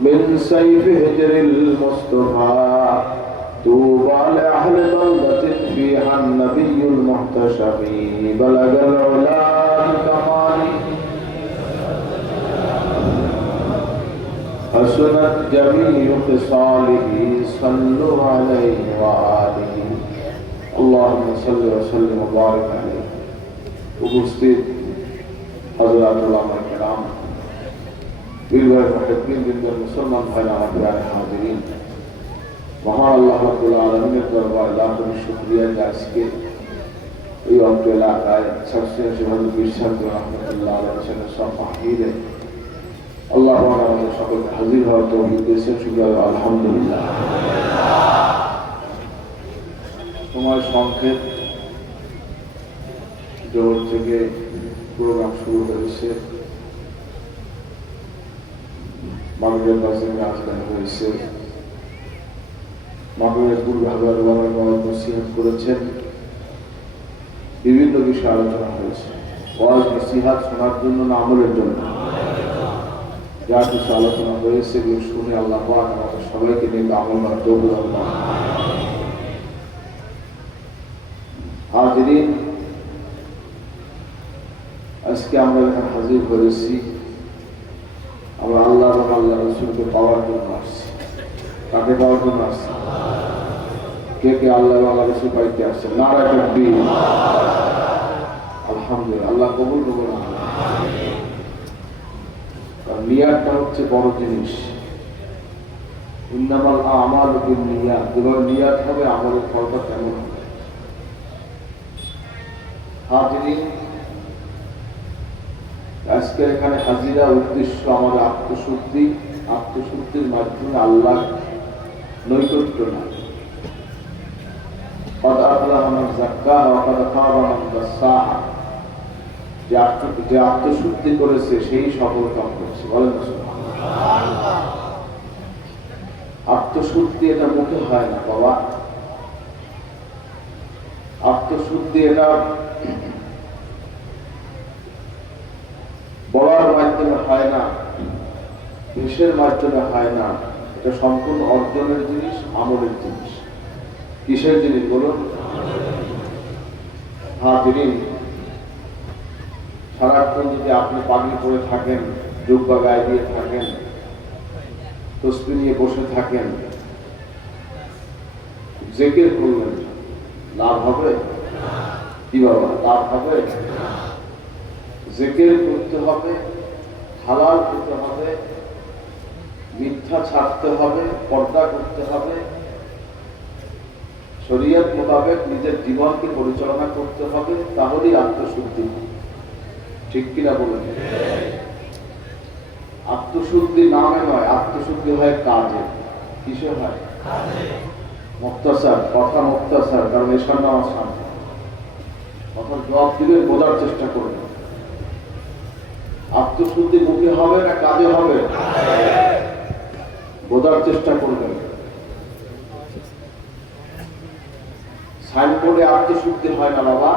من سيف هجر المصطفى طوبى لأهل بلدة فيها النبي المحتشم بلغ العلا بكماله حسنت جميع خصاله صلوا عليه وآله اللهم صل وسلم وبارك عليه উপস্থিত হযরত উলামায়ে কেরাম বীরবর মুহিদ্দিন দিনদার মুসলমান ভাইরা আমার প্রিয় হাজিরিন মহান আল্লাহ রাব্বুল আলামিনের দরবারে লাখো শুকরিয়া যে আজকে এই অত্র এলাকায় সবচেয়ে সেভাবে বিশ্বাস রহমতুল্লাহ আলাইহির সব মাহফিলে আল্লাহ আমাদের সকলকে হাজির হওয়ার তৌফিক দিয়েছেন শুকরিয়া আলহামদুলিল্লাহ। সময় সংক্ষেপ জোর থেকে প্রোগ্রাম শুরু হয়েছে মাগরিবের নামাজে আজান হয়েছে মাগরিবের পূর্বে নসিহত করেছেন বিভিন্ন বিষয়ে আলোচনা হয়েছে ওয়াজ নসিহত শোনার জন্য না আমলের জন্য যা কিছু আলোচনা হয়েছে এগুলো শুনে আল্লাহ পাক আমাদের সবাইকে নিয়ে আমল করার তৌফিক দান করুন। হাজিরিন আজকে আমরা এখানে হাজির হয়েছি আমরা আল্লাহ এবং আল্লাহ রাসূলকে পাওয়ার জন্য আসছি। কাকে পাওয়ার জন্য আসছি? কে কে আল্লাহ এবং আল্লাহ রাসূল পাইতে আসছেন? নারায়ে তাকবীর। আলহামদুলিল্লাহ, আল্লাহ কবুল করুন। কারণ নিয়াতটা হচ্ছে বড় জিনিস। ইন্নামাল আমালু বিন্নিয়াত, যেভাবে নিয়াত হবে আমলের ফলটা কেমন হবে। হাজিরিন আজকে এখানে হাজিরা উদ্দেশ্য আমাদের আত্মশুদ্ধির মাধ্যমে আল্লাহ নৈকট্য না যে আত্মশুদ্ধি করেছে সেই সফল কাম করেছে। বলেন আত্মশুদ্ধি এটা মুখে হয় না বাবা, আত্মশুদ্ধি এটা বলার মাধ্যমে হয় না, দেশের মাধ্যমে হয় না, এটা সম্পূর্ণ অর্জনের জিনিস, আমলের জিনিস। কিসের জিনিস বলুন? হাজিরিন সারাক্ষণ যদি আপনি পাগড়ি পরে থাকেন, জুব্বা গায়ে দিয়ে থাকেন, তসবিহ নিয়ে বসে থাকেন, জিকির করলেন, লাভ হবে? কি বাবা, লাভ হবে? জিকির করতে হবে, হালাল করতে হবে, মিথ্যা ছাড়তে হবে, পর্দা করতে হবে, শরীয়ত মোতাবেক নিজের জীবনকে পরিচালনা করতে হবে, তাহলেই আত্মশুদ্ধি। ঠিক কিনা বলেন? আত্মশুদ্ধি নামে নয়, আত্মশুদ্ধি হয় কাজে। কিসে হয়? মুক্তাসার, কথা মুক্তাসার, কারণ এসব নামাজ সামনে কথার জবাব দিলে বোঝার চেষ্টা করবেন। আত্মশুদ্ধি মুখে হবে না কাজে হবে? বোঝার চেষ্টা করবেন। সাইনবোর্ডে আত্মশুদ্ধি হয় না বাবা,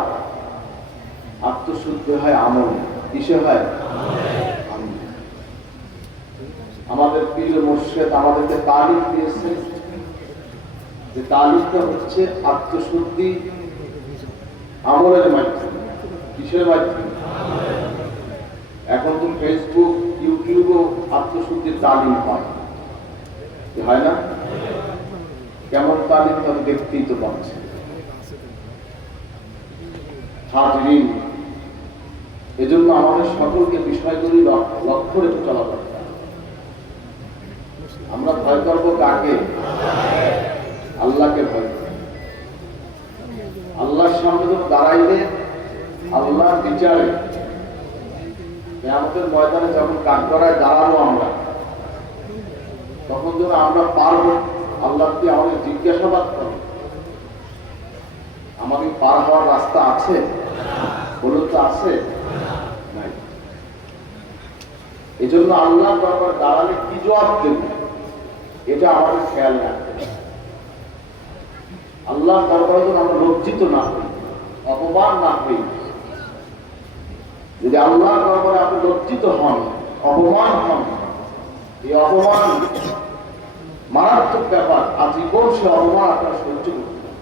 আত্মশুদ্ধি হয় আমল। কিসে হয়? আমাদের পীর মুর্শিদ আমাদেরকে তালিম দিয়েছে, যে তালিমটা হচ্ছে আত্মশুদ্ধি আমলের মাধ্যমে। কিসের মাধ্যমে? এখন তো ফেসবুক, ইউটিউবও আত্মশুদ্ধির তালিম হয় না? কেমন তালিম আমি দেখতেই তো পাচ্ছি। হাজিরিন এজন্য আমাদের সকলকে বিষয়গুলি লক্ষ্য রেখে চলা দরকার। আমরা ভয় করবো কাকে? আল্লাহকে ভয় করব। আল্লাহর সামনে যখন দাঁড়াইলে আল্লাহর বিচারে কিয়ামতের ময়দানে যখন কাঠগড়ায় দাঁড়াবো আমরা, তখন যেন আমরা পারবো আল্লাহকে আমাদের জিজ্ঞাসাবাদ করবে, আমাদের পার হওয়ার রাস্তা আছে? বলুন তো আছে? নাই। এই জন্য আল্লাহ দরবারে দাঁড়ালে কি জবাব দেবে এটা আমাদের খেয়াল রাখতে হবে। আল্লাহ দরবারে যেন আমরা লজ্জিত না হই, অপমান না হই। যদি আল্লাহ দরবারে আপনি লজ্জিত হন, অপমান হন, এই অপমান মারাত্মক ব্যাপার, আজীবন সে অপমান আপনার সহ্য করতে হবে।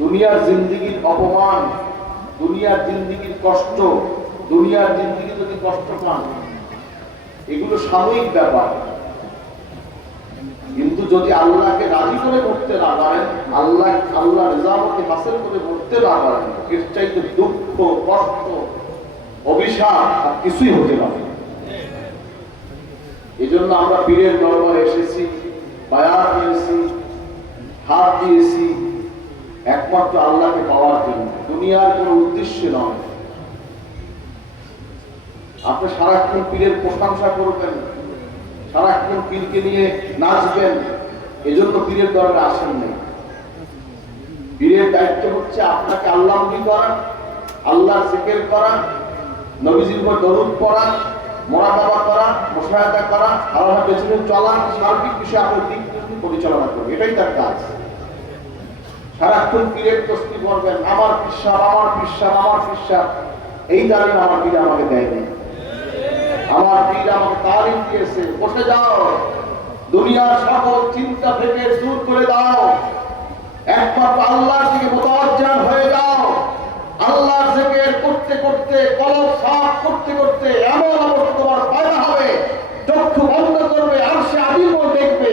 দুনিয়ার জিন্দিগির অপমান, দুনিয়ার জিন্দিগির কষ্ট, দুনিয়ার জিন্দিগি যদি কষ্ট পান, এগুলো সাময়িক ব্যাপার। কিন্তু যদি আল্লাহকে রাজি করে করতে না পারেন, আল্লাহ রেজামতকে হাসিল করে করতে না পারেন, এর চাইতে দুঃখ, কষ্ট, অভিশাপ আর কিছুই হতে পারে। এই জন্য আমরা পীরের দরবারে এসেছি, বায়াত নিয়েছি, হাত দিয়েছি একমাত্র আল্লাহকে পাওয়ার জন্য, দুনিয়ার কোনো উদ্দেশ্য নয়। আপনি সারাক্ষণ পীরের প্রশংসা করবেন, সারাক্ষণ পীরকে নিয়ে নাচবেন, এজন্য পীরের দরবারে আসেন নাই। পীরের দায়িত্ব হচ্ছে আপনাকে আল্লাহমুখী করা, আল্লাহর জিকির করা, নবীজির উপর দরুদ পড়া, মুরাকাবা করা, মুশাহাদা করা, আল্লাহর পেছনে চলা, সার্বিক বিষয়ে আপনার দিক পরিচালনা করবে, এটাই তার কাজ। সারাক্ষণ পীরের তসবিহ পড়বেন, আমার পিসাব, আমার পিসাব, আমার পিসাব, এই তালিম আমার পীর আমাকে দেয়নি। আমার পীর আমাকে তালিম দিয়েছে, বসে যাও, দুনিয়ার সকল চিন্তা থেকে দূর করে দাও, একমাত্র আল্লাহর দিকে মুতাওয়াজ্জিহ হয়ে যাও। আল্লাহর জিকির করতে করতে, কলব সাফ করতে করতে এমন অবস্থা তোমার পয়দা হবে, চক্ষু বন্ধ করবে, আরশে আজিম দেখবে,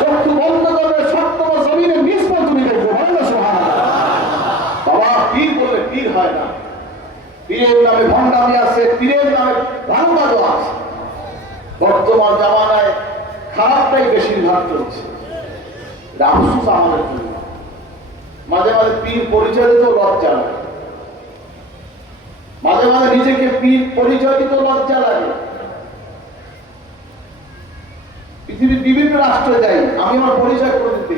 চক্ষু বন্ধ করবে, সপ্তম জমিনের নিচ তুমি দেখবে। সুবহানাল্লাহ। বাবা, পীর বললে পীর হয় না, পীরের নামে ভণ্ডামি আছে, পীরের নামে ভাঙবাজও আছে। বর্তমান জামানায় খারাপটাই বেশিরভাগ চলছে, আফসোস আমাদের জন্য। মাঝে মাঝে পীর পরিচয় দিতেও লজ্জা লাগে, মাঝে মাঝে নিজেকে পীর পরিচয় দিতেও লজ্জা লাগে। পৃথিবীর বিভিন্ন রাষ্ট্রে যাই, আমি আমার পরিচয় করে দিতে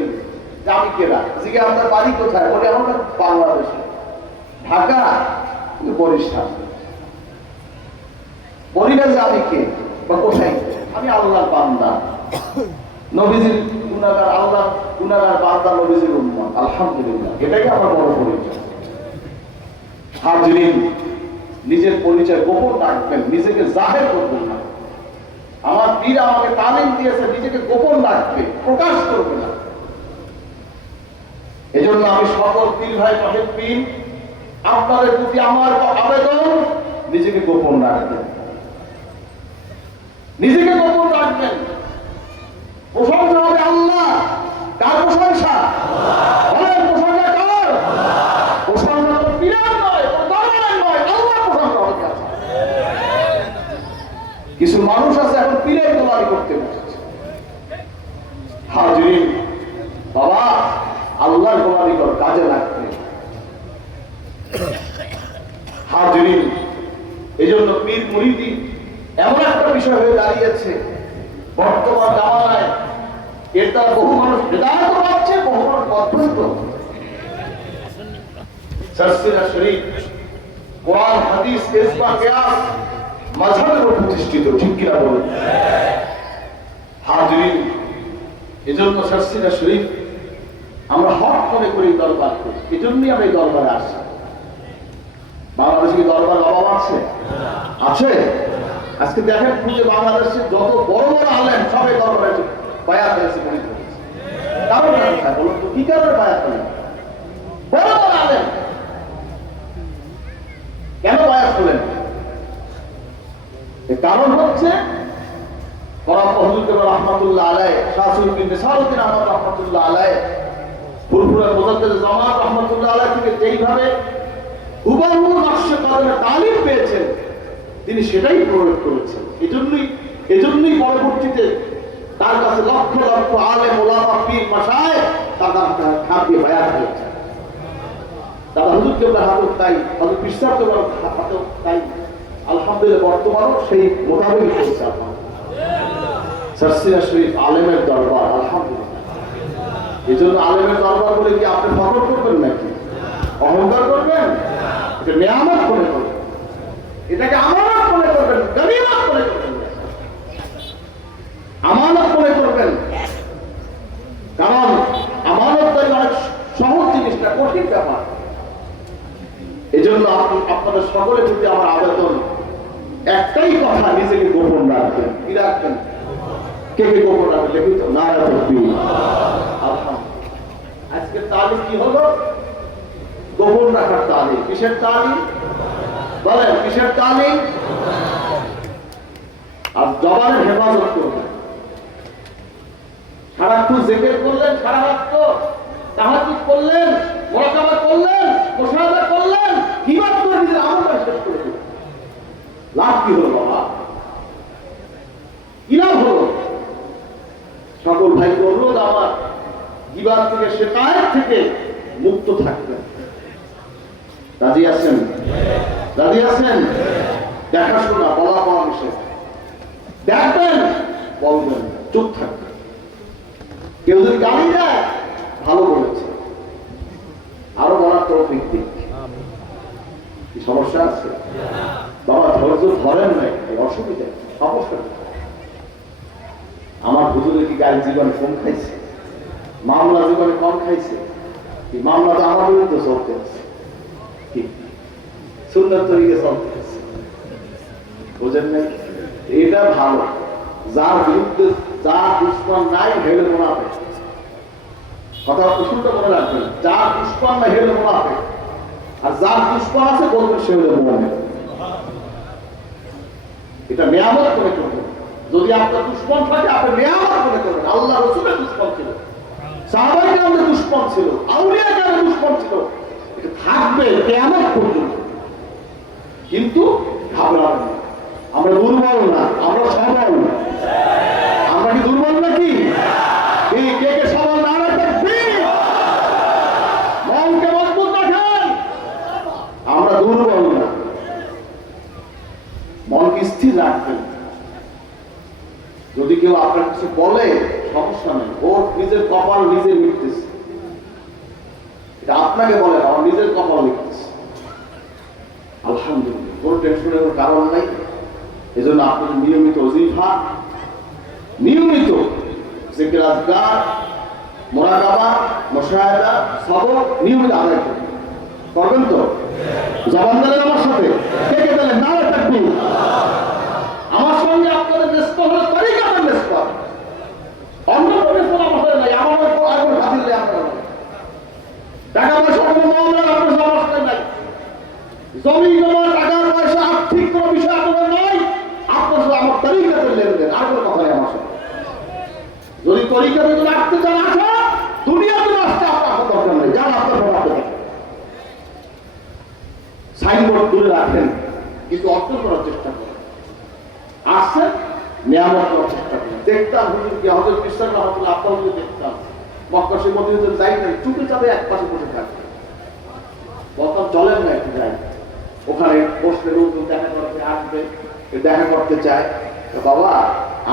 যে আমি কেরা, জিজ্ঞাসা আপনার বাড়ি কোথায়, বলে আমার বাংলাদেশে, ঢাকা, বরিশাল। বলি না যে আমি কে বা কোথায়, আমি আল্লাহর বান্দা, নবীজির গুনাহগার, আল্লাহ গুনাহগার বান্দা, নবীজির উম্মত, আলহামদুলিল্লাহ, এটাই আমার বড় পরিচয়। হাজরিন, নিজের পরিচয় গোপন রাখবেন, নিজেকে জাহের করবেন না। আমার পীর আমাকে তালিম দিয়েছে, নিজেকে গোপন রাখবে, প্রকাশ করবে না। এজন্য আমি সকল পীর ভাই, সাহেব পীর, আপনাদের প্রতি আমার আবেদন, নিজেকে গোপন রাখবেন, নিজেকে গোপন রাখবেন। প্রশংসা হবে আল্লাহ, কার প্রশংসা? বলেন প্রশংসা কার? প্রশংসা তো পীরের নয়, দরবারের নয়, আল্লাহর প্রশংসা হবে। কিছু মানুষ আছে এখন পীরের গোলামি করতে বসেছে। হাজরিন, বাবা, আল্লাহর গোলামি কর, কাজে লাগবে। হাজরিন, এই জন্য পীর মুরিদি এমন একটা বিষয় হয়ে দাঁড়িয়েছে বর্তমান জামানায়, এর দ্বারা বহু মানুষ হেদায়েত পাচ্ছে, বহু মানুষ পথভ্রষ্ট হচ্ছে। তাফসীর শরীফ, কোরআন, হাদিস, ইজমা, কিয়াস মাযহাবের উপর প্রতিষ্ঠিত, ঠিক কিনা বলুন? হাজরিন, এজন্য তাফসীর শরীফ আমরা হক মনে করি দরবার করি, এজন্যই আমরা এই দরবারে আসি। বাংলাদেশে কি দরবার অভাব আছে? আছে। আজকে দেখেন পুজো বাংলাদেশের যত বড় বড় আলেম সবাই দরবারে বায়াত হয়েছে, পরিচিত হয়েছে। কারণটা কোথায় বলুন তো, কি কারণে বায়াত হলেন? বড় বড় আলেম কেন বায়াত হলেন? কারণ হচ্ছে রহমাতুল্লাহ আলাইহ, শাহ সুলুদ্দিন নেসারউদ্দিন আহমদ রহমাতুল্লাহ আলাইহ, ফুরফুরা মুজাদ্দিদ জামাত রহমাতুল্লাহ আলাইহ থেকে যেইভাবে হুবহু নকশে কদমে তালিম পেয়েছেন, তিনি সেটাই প্রয়োগ করেছেন। এজন্যই পরবর্তীতে তার কাছে লক্ষ লক্ষ আলেম, ওলামা, পীর, মাশায়েখ তার হাত দিয়ে বায়াত হয়েছে। দাদা হুজুর কেবলার হাতও তাই, হযরত পীর সাহেব কেবলার হাতও তাই। আলহামদুলিল্লাহ, বর্তমানেও সেই মোতাবেক চলছে। আপনার তাফসীর শরীফ আলেমের দরবার, আলহামদুলিল্লাহ। এজন্য আলেমের দরবার বলে কি আপনি ফখর করবেন নাকি, অহংকার করবেন? এটা নিয়ামত মনে করবেন, এটাকে আমানত মনে করবেন, গনিমত মনে করবেন, আমানত মনে করবেন। কারণ আমানত অনেক সহজ জিনিসটা, কঠিন ব্যাপার। এজন্য আপনাদের সকলের প্রতি আমার আবেদন, একটাই কথা, নিজেকে রাখবেন? কি রাখবেন? কে কে গোপন রাখবেন? লিখিত নারা তাকবীর। আজকে তালিম কি হলো? গোপন রাখার তালিম। কিসের তালিম? বলেন কিসের তালিম? আর জবানের হেফাজত করবেন। সারাক্ষণ জিকির করলেন, সারা রাত তাহাজ্জুদ করলেন, মুরাকাবা করলেন, মুশাহাদা করলেন, কিভাবে করে নিজের আমলটা শেষ করে দিলেন। লাভ কি হলো বাবা? কি লাভ হলো? সকল ভাই অনুরোধ আমার, গীবত থেকে, শিকায়েত থেকে মুক্ত থাকবেন। রাজি আছেন? রাজি আছেন? দেখাশোনা, বলা পাওয়া নিষেধ। দেখবেন, বলবেন, চুপ থাকবেন। কেউ যদি গালি দেয়, ভালো বলেছে, আরো বলার তৌফিক দিক। কি সমস্যা আছে বাবা? ধৈর্য ধরেন নাই, অসুবিধা, সমস্যা। আমার হুজুরে কি গাড়ি জীবনে কম খাইছে? মামলা জীবনে কম খাইছে? মামলা তো আমার বিরুদ্ধে চলতে আছে, সুন্দর তরিকে চলতে আছে। বুঝেন নাই? এটা ভালো। যার বিরুদ্ধে, যার দুশ্মন নাই, হেলে মোনাফেক। কথা উসুলটা মনে রাখবেন, যার দুশ্মন নাই হেলে মোনাফেক, আর যার দুশ্মন আছে বলবেন সে হলে মুমিন। এটা নিয়ামত করে করবেন। যদি আপনার দুশ্মন থাকে, আপনি নিয়ামত করে করবেন। আল্লাহ রাসূলের দুশ্মন ছিল, সাহাবায়ে কেরামের দুশ্মন ছিল, আউলিয়া কেরামের দুশ্মন ছিল। এটা থাকবে কিয়ামত পর্যন্ত। কিন্তু ঘাবড়াবেন না। আমরা দুর্বল না, আমরা সবল। আমরা কি দুর্বল নাকি? এই কে কে সবল? না তাকবীর। মনকে মজবুত রাখেন। আমরা দুর্বল না, মনকে স্থির রাখবেন। যদি কেউ আপনার কিছু বলে, সমস্যা নেই, ওর নিজের কপাল নিজে লিখতেছে। এটা আপনাকে বলে না, ওর নিজের কপাল লিখতেছে। আলহামদুলিল্লাহ, কোনো টেনশনের কোনো কারণ নাই। এই জন্য আপনাদের নিয়মিত ওজিফা, নিয়মিত জিকির, আজকার, মুরাকাবা, মুশাহাদা, সবর নিয়মিত আদায় করবেন তো? জবান দিলেন আমার সাথে? কে কে দিলেন? নারে তাকবীর। আমার সঙ্গে আপনাদের ব্যস্ত হলে তরিকাতের ব্যস্ত, অন্য কোনো ব্যস্ত আমাদের নাই। আমার আগুন হাজির নেই, আপনার টাকা পয়সা কোনো মামলা আপনার সমস্যা নাই। জমি জমা, টাকা পয়সা, আর্থিক কোনো বিষয় আপনাদের নাই। আপনার সাথে আমার তরিকাতের লেনদেন, আর কোনো কথা নেই আমার সাথে। যদি তরিকাতে যদি আসতে চান, আসা। দুনিয়াতে আসতে আপনার দরকার নেই, যান আপনার ভাবতে থাকেন। সাইনবোর্ড দূরে রাখেন, কিছু অর্থ করার চেষ্টা করেন। আসছেন, নিয়ামত করার চেষ্টা করেন। দেখতাম হুজুর কি হযরত বিশ্বাস রহমাতুল্লাহ আপনাদের দেখতাম মক্কা শরীফ মদিনাতে যাইতেন, চুপে চাপে এক পাশে বসে থাকতেন। বলতাম চলেন না একটু যাই, ওখানে বসলে লোকজন দেখা করতে আসবে, দেখা করতে চায়। বাবা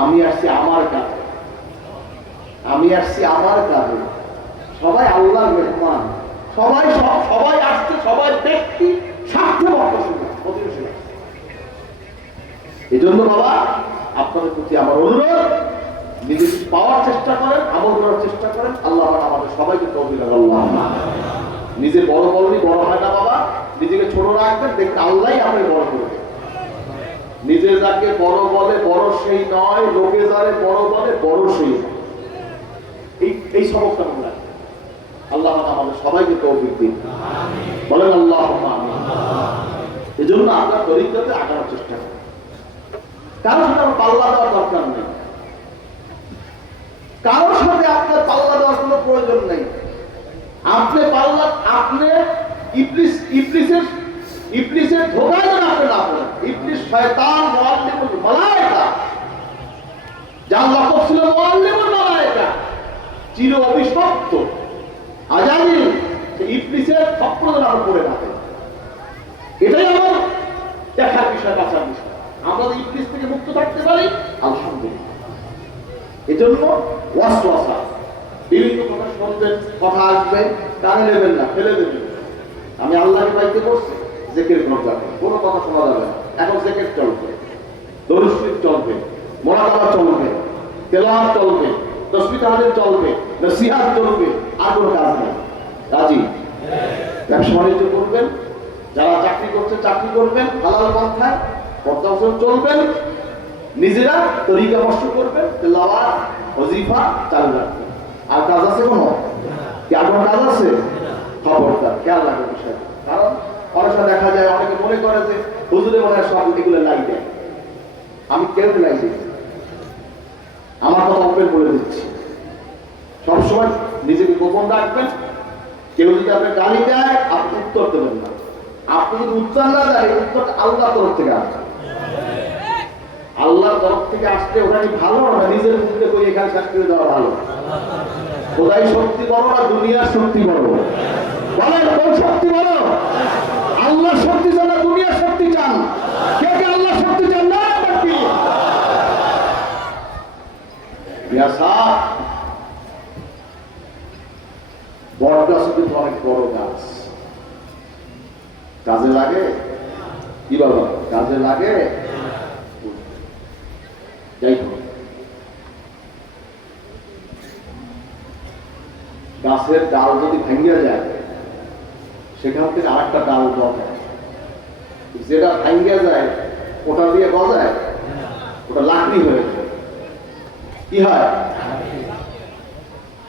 আমি আসছি আমার কাছে, আমি আসছি আমার কাছে। সবাই আল্লাহর মেহমান, সবাই সবাই আসছে, সবাই ব্যক্তি স্বার্থে মক্কা শরীফ মদিনা। এই জন্য বাবা আপনাদের প্রতি আমার অনুরোধ, নিজে কিছু পাওয়ার চেষ্টা করেন, আমল করার চেষ্টা করেন। আল্লাহ আমাদের সবাইকে তৌফিক দান। আল্লাহুম্মা। নিজে বড় বলনি বড় হয় না বাবা, নিজেকে ছোট রাখবেন, দেখবেন আল্লাহই আপনাকে বড় করবে। নিজে যাকে বড় বলে বড় সেই নয়, লোকে যারে বড় বলে বড় সেই। এই সবকটা মনে রাখবেন। আল্লাহ আমাদের সবাইকে তৌফিক দিন, বলেন আল্লাহুম্মা আমিন। এই জন্য আমরা তরিকাতে আগানোর চেষ্টা করি। কারোর সাথে পাল্লা দেওয়ার দরকার নেই, কারোর সাথে আপনার পাল্লা দেওয়ার কোনো প্রয়োজন নেই। আপনি পাল্লা, আপনি ইবলিসের ধোঁকায় যেন আপনি না পড়েন। ইবলিস শয়তান, মুআল্লিমুল মালায়েকা, যার লকব ছিল মুআল্লিমুল মালায়েকা, চির অভিশপ্ত আজাদিল, ইবলিসের চক্র যেন আপনি পড়ে থাকেন। এটাই আমার দেখার বিষয়, বাঁচার বিষয়। আমরা ইবলিস থেকে মুক্ত থাকতে পারি, আলহামদুলিল্লাহ। এজন্য ওয়াসওয়াসা, বিভিন্ন কথা শুনবেন, কথা আসবে, কানে নেবেন না, ফেলে দেবেন। আমি আল্লাহকে পাইতে বলছি, জিকির করবেন, কোনো কথা শোনা যাবে না। এখন জিকির চলবে, দরুদ শরীফ চলবে, মুরাকাবা চলবে, তেলাওয়াত চলবে, তাসবিহ তাহলিল চলবে, নসিহত চলবে, আর কোনো কাজ নেই। রাজি? ব্যবসা বাণিজ্য করবেন, যারা চাকরি করছে চাকরি করবেন হালাল পন্থায়, পর্দাশন চলবেন, নিজেরা তরিকা নষ্ট করবেন, তেলাওয়াত ওয়াজিফা চালু রাখবেন। আর কাজ আছে কোনো? কি আর কোনো কাজ আছে? খবরদার, খেয়াল রাখবেন বিষয়। কারণ অনেক সময় দেখা যায় অনেকে মনে করে যে হুজুরে মনে হয় সব এগুলো লাই দেয়। আমি কেউ লাই দিই, আমার কথা ওপেন বলে দিচ্ছি। সবসময় নিজেকে গোপন রাখবেন। কেউ যদি আপনার গালি দেয়, আপনি উত্তর দেবেন না। আপনি যদি উত্তর না দেয়, উত্তরটা আল্লাহর তরফ থেকে আসবে। আল্লাহর তরফ থেকে আসতে ওখানে ভালো না, নিজের মুখে কই এখানে শেষ করে দেওয়া ভালো। খোদাই শক্তি বড় না দুনিয়ার শক্তি বড়? বলেন কোন শক্তি বড়? আল্লাহ শক্তি চান না দুনিয়ার শক্তি চান? কে কে আল্লাহ শক্তি চান না? বট গাছ কিন্তু অনেক বড় গাছ, কাজে লাগে কি বাবা? কাজে লাগে। যাই হোক, গাছের ডাল যদি ভেঙে যায়, সেখান থেকে আর একটা ডাল গজায়। যেটা ভেঙে যায় ওটা দিয়ে গজায়, ওটা লাকড়ি হয়ে যায়। কি হয়?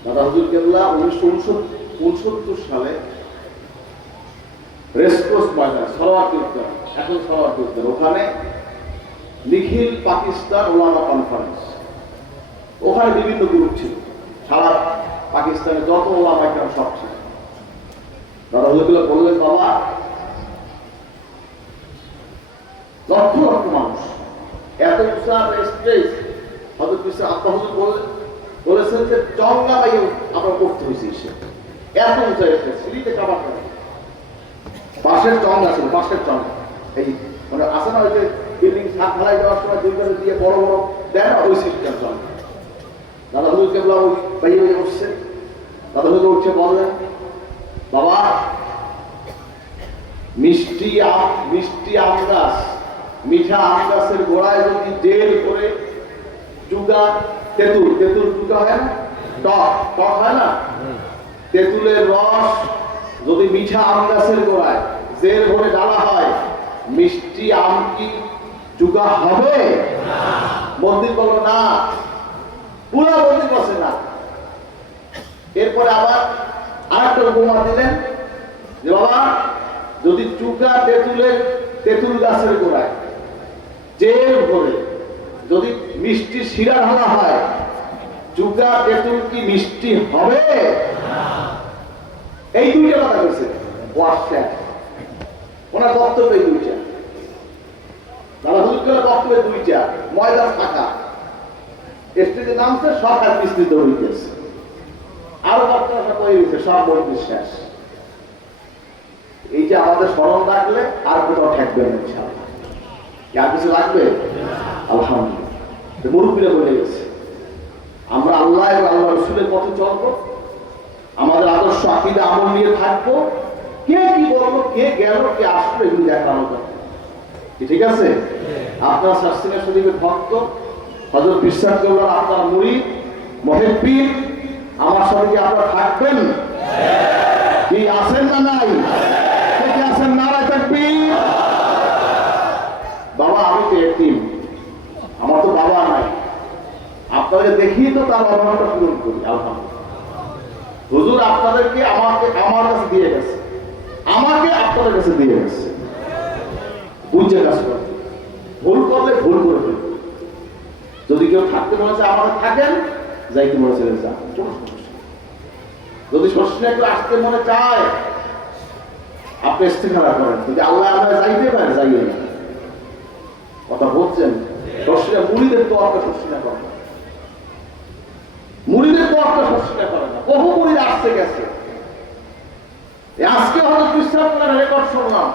দাদা হুজুর কেবলা 1969 সালে রেসকোর্স ময়দান, সরোয়ার্দী উদ্যান, এখন সরোয়ার্দী উদ্যান, ওখানে নিখিল পাকিস্তান ওলামা কনফারেন্স, ওখানে বিভিন্ন গ্রুপ ছিল, সারা পাকিস্তানে যত ওলামা একদম সব ছিল। দাদা হুজুরগুলো বললেন, বাবা লক্ষ লক্ষ মানুষ, এত উৎসাহ স্টেজ, হযরত পিসা আব্বা হুজুর বলেছেন যে চঙ্গা পাইয়ে আমরা করতে হয়েছি, সে এত উঁচা এসে সিঁড়িতে কাবার করে বাঁশের চঙ্গা ছিল, বাঁশের চঙ্গা। এই মানে আসে না, ওই যে বিল্ডিং ছাদ ঢালাই দেওয়ার সময় দুই পাশে দিয়ে বড় বড় দেয় না, ওই সিস্টেম চঙ্গা। দাদা হুজুর কেবলা ওই পাইয়ে পাইয়ে উঠছে। দাদা হুজুর উঠছে, বললেন, বাবা মিষ্টি আম গাছ, মিঠা আম গাছের গোড়ায় যদি জেল করে জুগা, তেঁতুল জুগা হয় না, টক হয় না, তেঁতুলের রস যদি মিঠা আম গাছের গোড়ায় জেল ভরে ডালা হয়, মিষ্টি আম কি জুগা হবে? মন্দির বলল না, পুরা মন্দির বসে না। এরপরে আবার আরেকটা উপমা দিলেন যে বাবা যদি চুগা তেঁতুল গাছের গোড়ায় জেল ভরে যদি মিষ্টি শিরা ঢালা হয়, চুগা তেঁতুল কি মিষ্টি হবে? এই দুইটা কথা বলছে ওনার বক্তব্য, এই দুইটা। দাদা হুজুর বক্তব্য দুইটা, ময়দান ফাঁকা, স্টেজে নামছে, সব হাত বিস্তৃত হইতেছে, আরো বক্তব্য সব হয়ে গেছে, সব বলতে শেষ। এই যে আমাদের স্মরণ রাখলে আর কোথাও ঠেকবে না, ইনশাআল্লাহ। আর কিছু লাগবে? আলহামদুলিল্লাহ, মুরব্বীরা বলে গেছে আমরা আল্লাহ এবং আল্লাহ রসুলের পথে চলবো, আমাদের আদর্শ আকীদা আমল নিয়ে থাকবো। কে কি বলবো, কে গেল, কে আসলো, এগুলো দেখানো যাবে। ঠিক আছে? আপনার শাস্তিনা শরীফের ভক্ত হযরত বিশ্বাস করলেন, আপনার মুরিদ মুহিব্বিন, আমার সাথে কি আপনারা থাকবেন? কি আছেন না নাই? কে আছেন? নারায়ে তাকবীর। বাবা আমি তো এতিম, আমার তো বাবা নাই, আপনাদের দেখিয়ে তো তার অভাবটা পূরণ করি। আলহামদুলিল্লাহ, হুজুর আপনাদেরকে আমার কাছে দিয়ে গেছে, আমাকে আপনাদের কাছে দিয়ে গেছে। বুঝে কাজ করে, ভুল করলে ভুল করে ফেলবে। যদি কেউ থাকতে বলেছে আমাদের থাকেন, যাইতে বলেছে যান, কোনো সমস্যা। যদি শস্য একটু আসতে মনে চায়, আপনি ইস্তেখারা করেন, যদি আল্লাহ আমরা যাইতে পারে, যাইয়ে না। কথা বলছেন, শস্যটা মুড়িদের তো আপনার শস্যটা করে না, মুড়িদের তো আপনার শস্যটা করে না। বহু মুড়িদ আসতে গেছে। আজকে হয়তো বিশ্বাস করার রেকর্ড শুনলাম,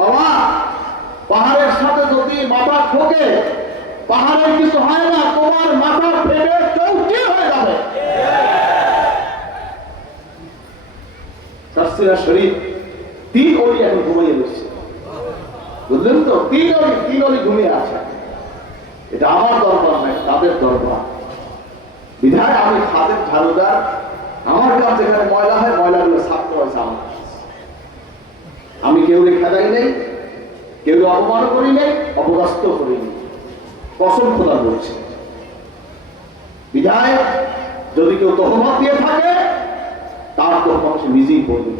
বাবা পাহাড়ের সাথে যদি মাথা ঠোকে, পাহাড়ের কিছু হয় না, তোমার মাথা ফেটে চৌকি হয়ে যাবে। শাস্তিনা শরীফ 3 অলি এখন ঘুমিয়ে রয়েছে, বুঝলেন তো? 3 অলি ঘুমিয়ে আছে। এটা আমার দরবার নয়, তাদের দরবার। বিধায় আমি খাদের ঝাড়ুদার, আমার কাছে যেখানে ময়লা হয়, ময়লাগুলো সাফ করেছে আমার। আমি কেউ খেদাই নেই, কেউ অপমান করি নেই, অপদস্থ করি নেই। কসম খোদা বলছে। বিধায় যদি কেউ তহমত দিয়ে থাকে তার তহমত সে নিজেই পড়বে।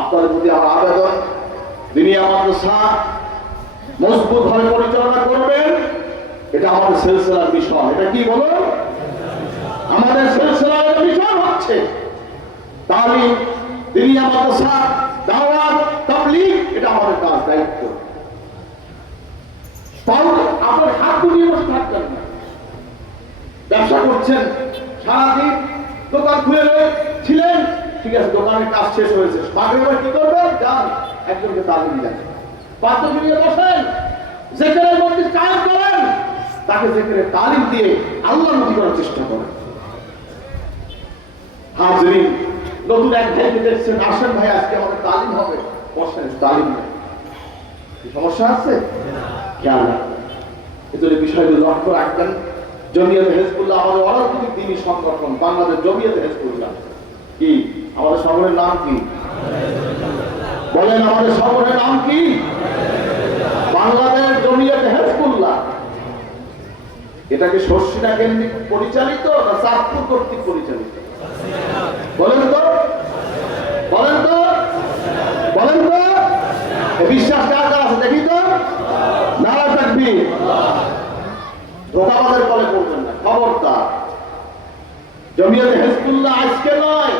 আপনাদের প্রতি আমার আবেদন, দুনিয়া মাদ্রাসা মজবুত ভাবে পরিচালনা করবেন, এটা আমাদের সিলসিলার বিষয়। এটা কি বলো? আমাদের সিলসিলার বিষয় হচ্ছে তালিম, দুনিয়া মাদ্রাসা, দাওয়াত, তাবলীগ, এটা আমাদের কাজ, দায়িত্ব। আপনার হাত দুনিয়ে বসে থাকবেন না। ব্যবসা করছেন, সারাদিন দোকান খুলে ছিলেন, ঠিক আছে, দোকানের কাজ শেষ হয়েছে, এবার কি করবেন? যান একজনকে তালিম দেন। বাচ্চা নিয়ে বসেন, যেখানে মধ্যে কাজ করেন, তাকে যেখানে তালিম দিয়ে আল্লাহ মুক্তি করার চেষ্টা করেন। হাজরিন, নতুন এক ভাইকে দেখছেন, আসেন ভাই আজকে আমাদের তালিম হবে, বসেন, তালিম নেই। সমস্যা আছে? খেয়াল রাখবেন, এদের বিষয়গুলো লক্ষ্য রাখবেন। জমিয়তে হিজবুল্লাহ আমাদের অরাজনৈতিক দ্বীনি সংগঠন, বাংলাদেশ জমিয়তে হিজবুল্লাহ। কি আমাদের সংগঠনের নাম কি? বলেন, আমাদের সংগঠনের নাম কি? বাংলাদেশ জমিয়তে হিজবুল্লাহ। এটাকে শর্ষিনা কেন্দ্রিক পরিচালিত না চাঁদপুর কর্তৃক পরিচালিত? বলেন তো, বলেন তো, বলেন তো। বিশ্বাস কার কার আছে দেখি তো? নারা তাকবীর। ধোঁকাবাজের কলে পড়বেন না, খবরদার। জমিয়তে হিজবুল্লাহ আজকে নয়,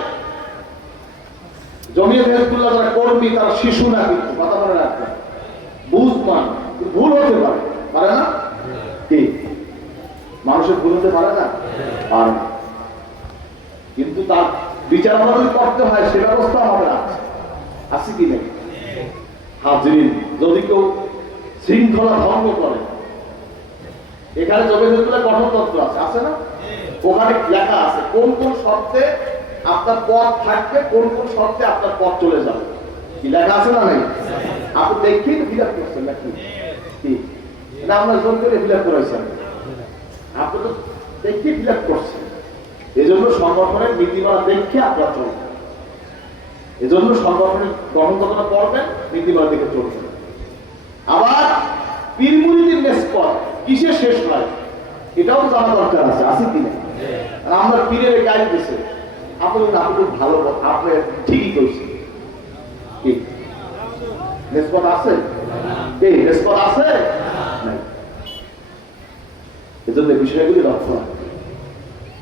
জমিয়তে হিজবুল্লাহ যারা কর্মী তারা শিশু না, কিন্তু কথা মনে রাখবেন, বুঝমান, ভুল হতে পারে, পারে না? কি মানুষের ভুল হতে পারে না? পারে না, কিন্তু তার বিচার আমাদের করতে হয়, সে ব্যবস্থা আমাদের আছে, আছে কি নেই? হাজরিন, যদি কেউ শৃঙ্খলা ভঙ্গ করে, এখানে জমিয়তুল্লাহ গঠনতন্ত্র আছে, আছে না? ওখানে লেখা আছে কোন কোন শর্তে আপনার পথ থাকবে, কোন কোন শর্তে আপনার পথ চলে যাবে। কি লেখা আছে না নাই? আপনি দেখেই ফিল আপ করছেন নাকি? কি না আমরা জোর করে ফিল আপ করাইছেন? আপনি তো দেখেই ফিল আপ করছেন। এই জন্য সংগঠনের নীতিমালা দেখে আপনার চলবেন, এজন্য সংগঠনের গঠনতন্ত্র পড়বেন, নীতিমালা দেখে চলবেন। আবার পীর মুরিদের নিসবত কিসে শেষ হয় এটাও জানা দরকার আছে, আছে কিনা? আমরা পীরের গাইড দিছে, আপনি খুব ভালো, আপনি ঠিকই করছেন। কি নিসবত আছে? এই নিসবত আছে? এজন্য বিষয়গুলি লক্ষ্য রাখবেন।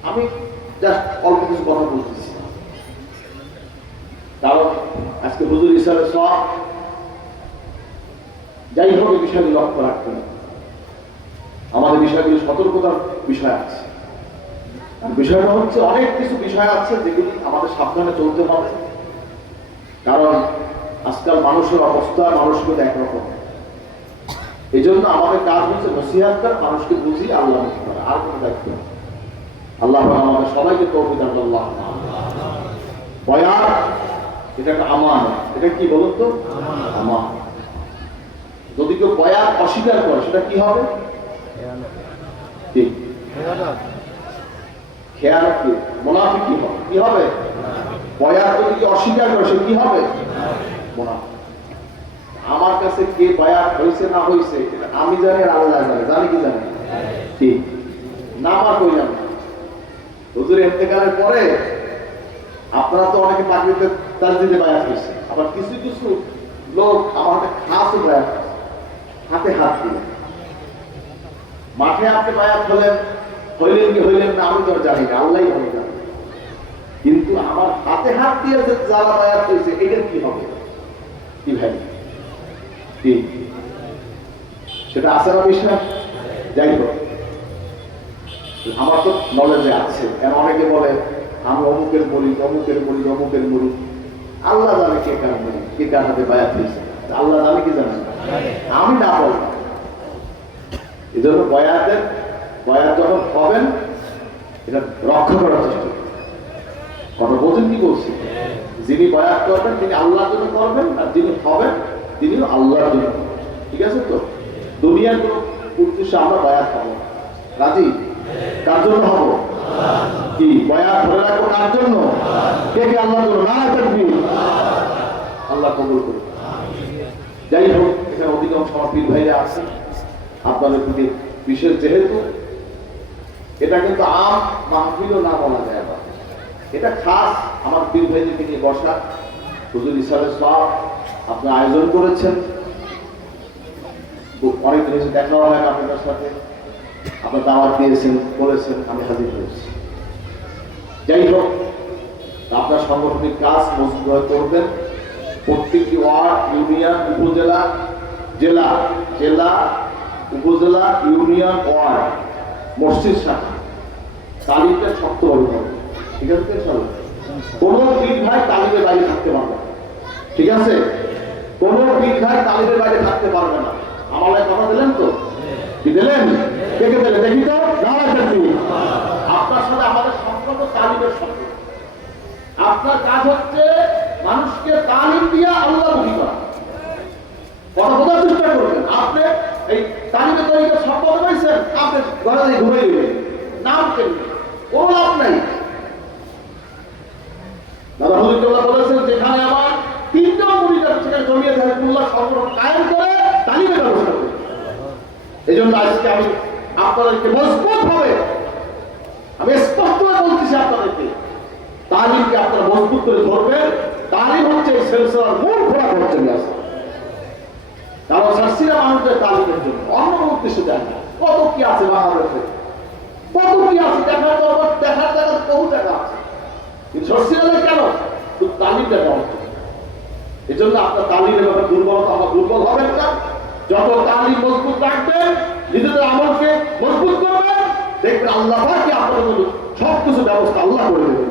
আমি জাস্ট অল্প কিছু কথা বলতেছি, কারণ আজকে হুজুর হিসাবে সব যাই হোক এই বিষয়গুলি লক্ষ্য রাখবেন। আমাদের বিষয়গুলি সতর্কতার বিষয় আছে। বিষয়টা হচ্ছে অনেক কিছু বিষয় আছে যেগুলি আমাদের সাবধানে চলতে হবে, কারণ আজকাল মানুষের অবস্থা মানুষকে একরকম। এই জন্য আমাদের কাজ হচ্ছে নসিহত করা, মানুষকে বুঝিয়ে আল্লাহ করা, আর কোনো দায়িত্ব না। আল্লাহ আমাদের সবাইকে তৌফিক দান করুন। বয়ান এটা একটা আমানত, এটা কি বলুন তো? আমানত। যদি কেউ বয়ান অস্বীকার করে সেটা কি হবে? ঠিক খেয়াল কি মুনাফিকি হবে, কি হবে? বয়ান যদি কেউ অস্বীকার করে সে কি হবে? মুনাফিক। আমার কাছে কে বয়ান হয়েছে না হয়েছে এটা আমি জানি আর আল্লাহ জানে, জানি কি জানি? ঠিক না, আমার কইলাম না। হুজুর ইন্তেকালের পরে আপনারা তো অনেকে পাগড়িতে তাজদিদে বায়াত হয়েছে, আবার কিছু কিছু লোক আমার খাস বায়াত হাতে হাত দিলেন। মাঠে আপনি বায়াত হলেন, হইলেন কি হইলেন না আমি তো জানি না, আল্লাহই ভালো জানে। কিন্তু আমার হাতে হাত দিয়ে যে যারা বায়াত হয়েছে এটার কি হবে? কি ভাই, কি সেটা আছে না বিশ্বাস? যাই হোক, আমার তো নলেজে আছে। অনেকে বলে আমি অমুকের বলি, অমুকের বলি, অমুকের বলি। আল্লাহ জানে কে কার বলি, কে কার হাতে বায়াত হয়েছে, আল্লাহ জানে কি জানে, আমি না বললাম। এই জন্য বয়াত যখন হবেন এটা রক্ষা করার চেষ্টা করবেন। কথা বলছেন কি বলছি? যিনি বয়াত করবেন তিনি আল্লাহর জন্য করবেন, আর যিনি হবেন তিনিও আল্লাহর জন্য। ঠিক আছে তো? দুনিয়ার কোন উদ্দেশ্যে আমরা বয়াত হবো, রাজি? কার জন্য হবো? কি বয়াত ধরে রাখবো কার জন্য? কে কে আল্লাহর জন্য? না তাকবীর। আল্লাহ কবুল করুন। যাই হোক, এখানে অধিকাংশ আমার পীর ভাইরা আছে, আপনাদের প্রতি বিশেষ যেহেতু এটা কিন্তু আম মাহফিলও না বলা যায় আবার, এটা খাস আমার পীর ভাইদেরকে নিয়ে বসা হুজুর ইসলামের সব আপনার আয়োজন করেছেন। অনেক দিন এসে দেখা হয় আপনাদের সাথে, আপনার দাওয়াত দিয়েছেন, বলেছেন, আমি হাজির হয়েছি। যাই হোক, আপনার সাংগঠনিক কাজ মজবুত করবেন। প্রত্যেকটি ওয়ার্ড, ইউনিয়ন, উপজেলা, জেলা, জেলা, উপজেলা, ইউনিয়ন, ওয়ার্ড, মসজিদ শাখা তালিমটা শক্তভাবে হবে। ঠিক আছে? কোনো পীর ভাই তালিমের বাইরে থাকতে পারবে না। ঠিক আছে? কোনো পীর ভাই তালিমের বাইরে থাকতে পারবে না। আমার কথা দিলেন তো? কি দিলেন? কে কে দিলেন? দেখি তো। আপনার সাথে আমাদের সম্পর্ক তালিমের সম্পর্ক। আপনার কাজ হচ্ছে মানুষকে তালিম দিয়ে আল্লাহমুখী করা। কথা বোঝার চেষ্টা করবেন। আপনি এই তালিমের তরিকা সম্পদ পাইছেন, আপনি ঘরে দিয়ে ঘুরে দিবেন, নাম কেনবেন, কোনো লাভ নাই। দাদা হুজুরুল্লাহ বলেছেন, যেখানে আমার তিনজন মুরিদ আছে সেখানে জমিয়ে জাহিদুল্লাহ সংগঠন কায়েম করে তালিমের ব্যবস্থা করে। এই জন্য আজকে আমি আপনাদেরকে মজবুত হবে, আমি স্পষ্ট বলতেছি আপনাদেরকে, তালিমকে আপনারা মজবুত করে ধরবেন। তালিম হচ্ছে এই সিলসিলার মূল খোরাক হচ্ছে না। কারণ সার্সিরা মানুষদের তালিমের জন্য অন্য উদ্দেশ্য দেয় না। কত কি আছে বাংলাদেশে, কত কি আছে দেখার জায়গা বহু জায়গা আছে, কিন্তু সার্সিরা কেন? শুধু তালিমটা দেওয়ার জন্য। এই জন্য আপনার তালিমের ব্যাপারে দুর্বলতা, আমরা দুর্বল হবেন না। যত তালিম মজবুত রাখবেন, নিজেদের আমলকে মজবুত করবেন, দেখবেন আল্লাহ পাকই আপনাদের জন্য সবকিছু ব্যবস্থা আল্লাহ করে দেবেন।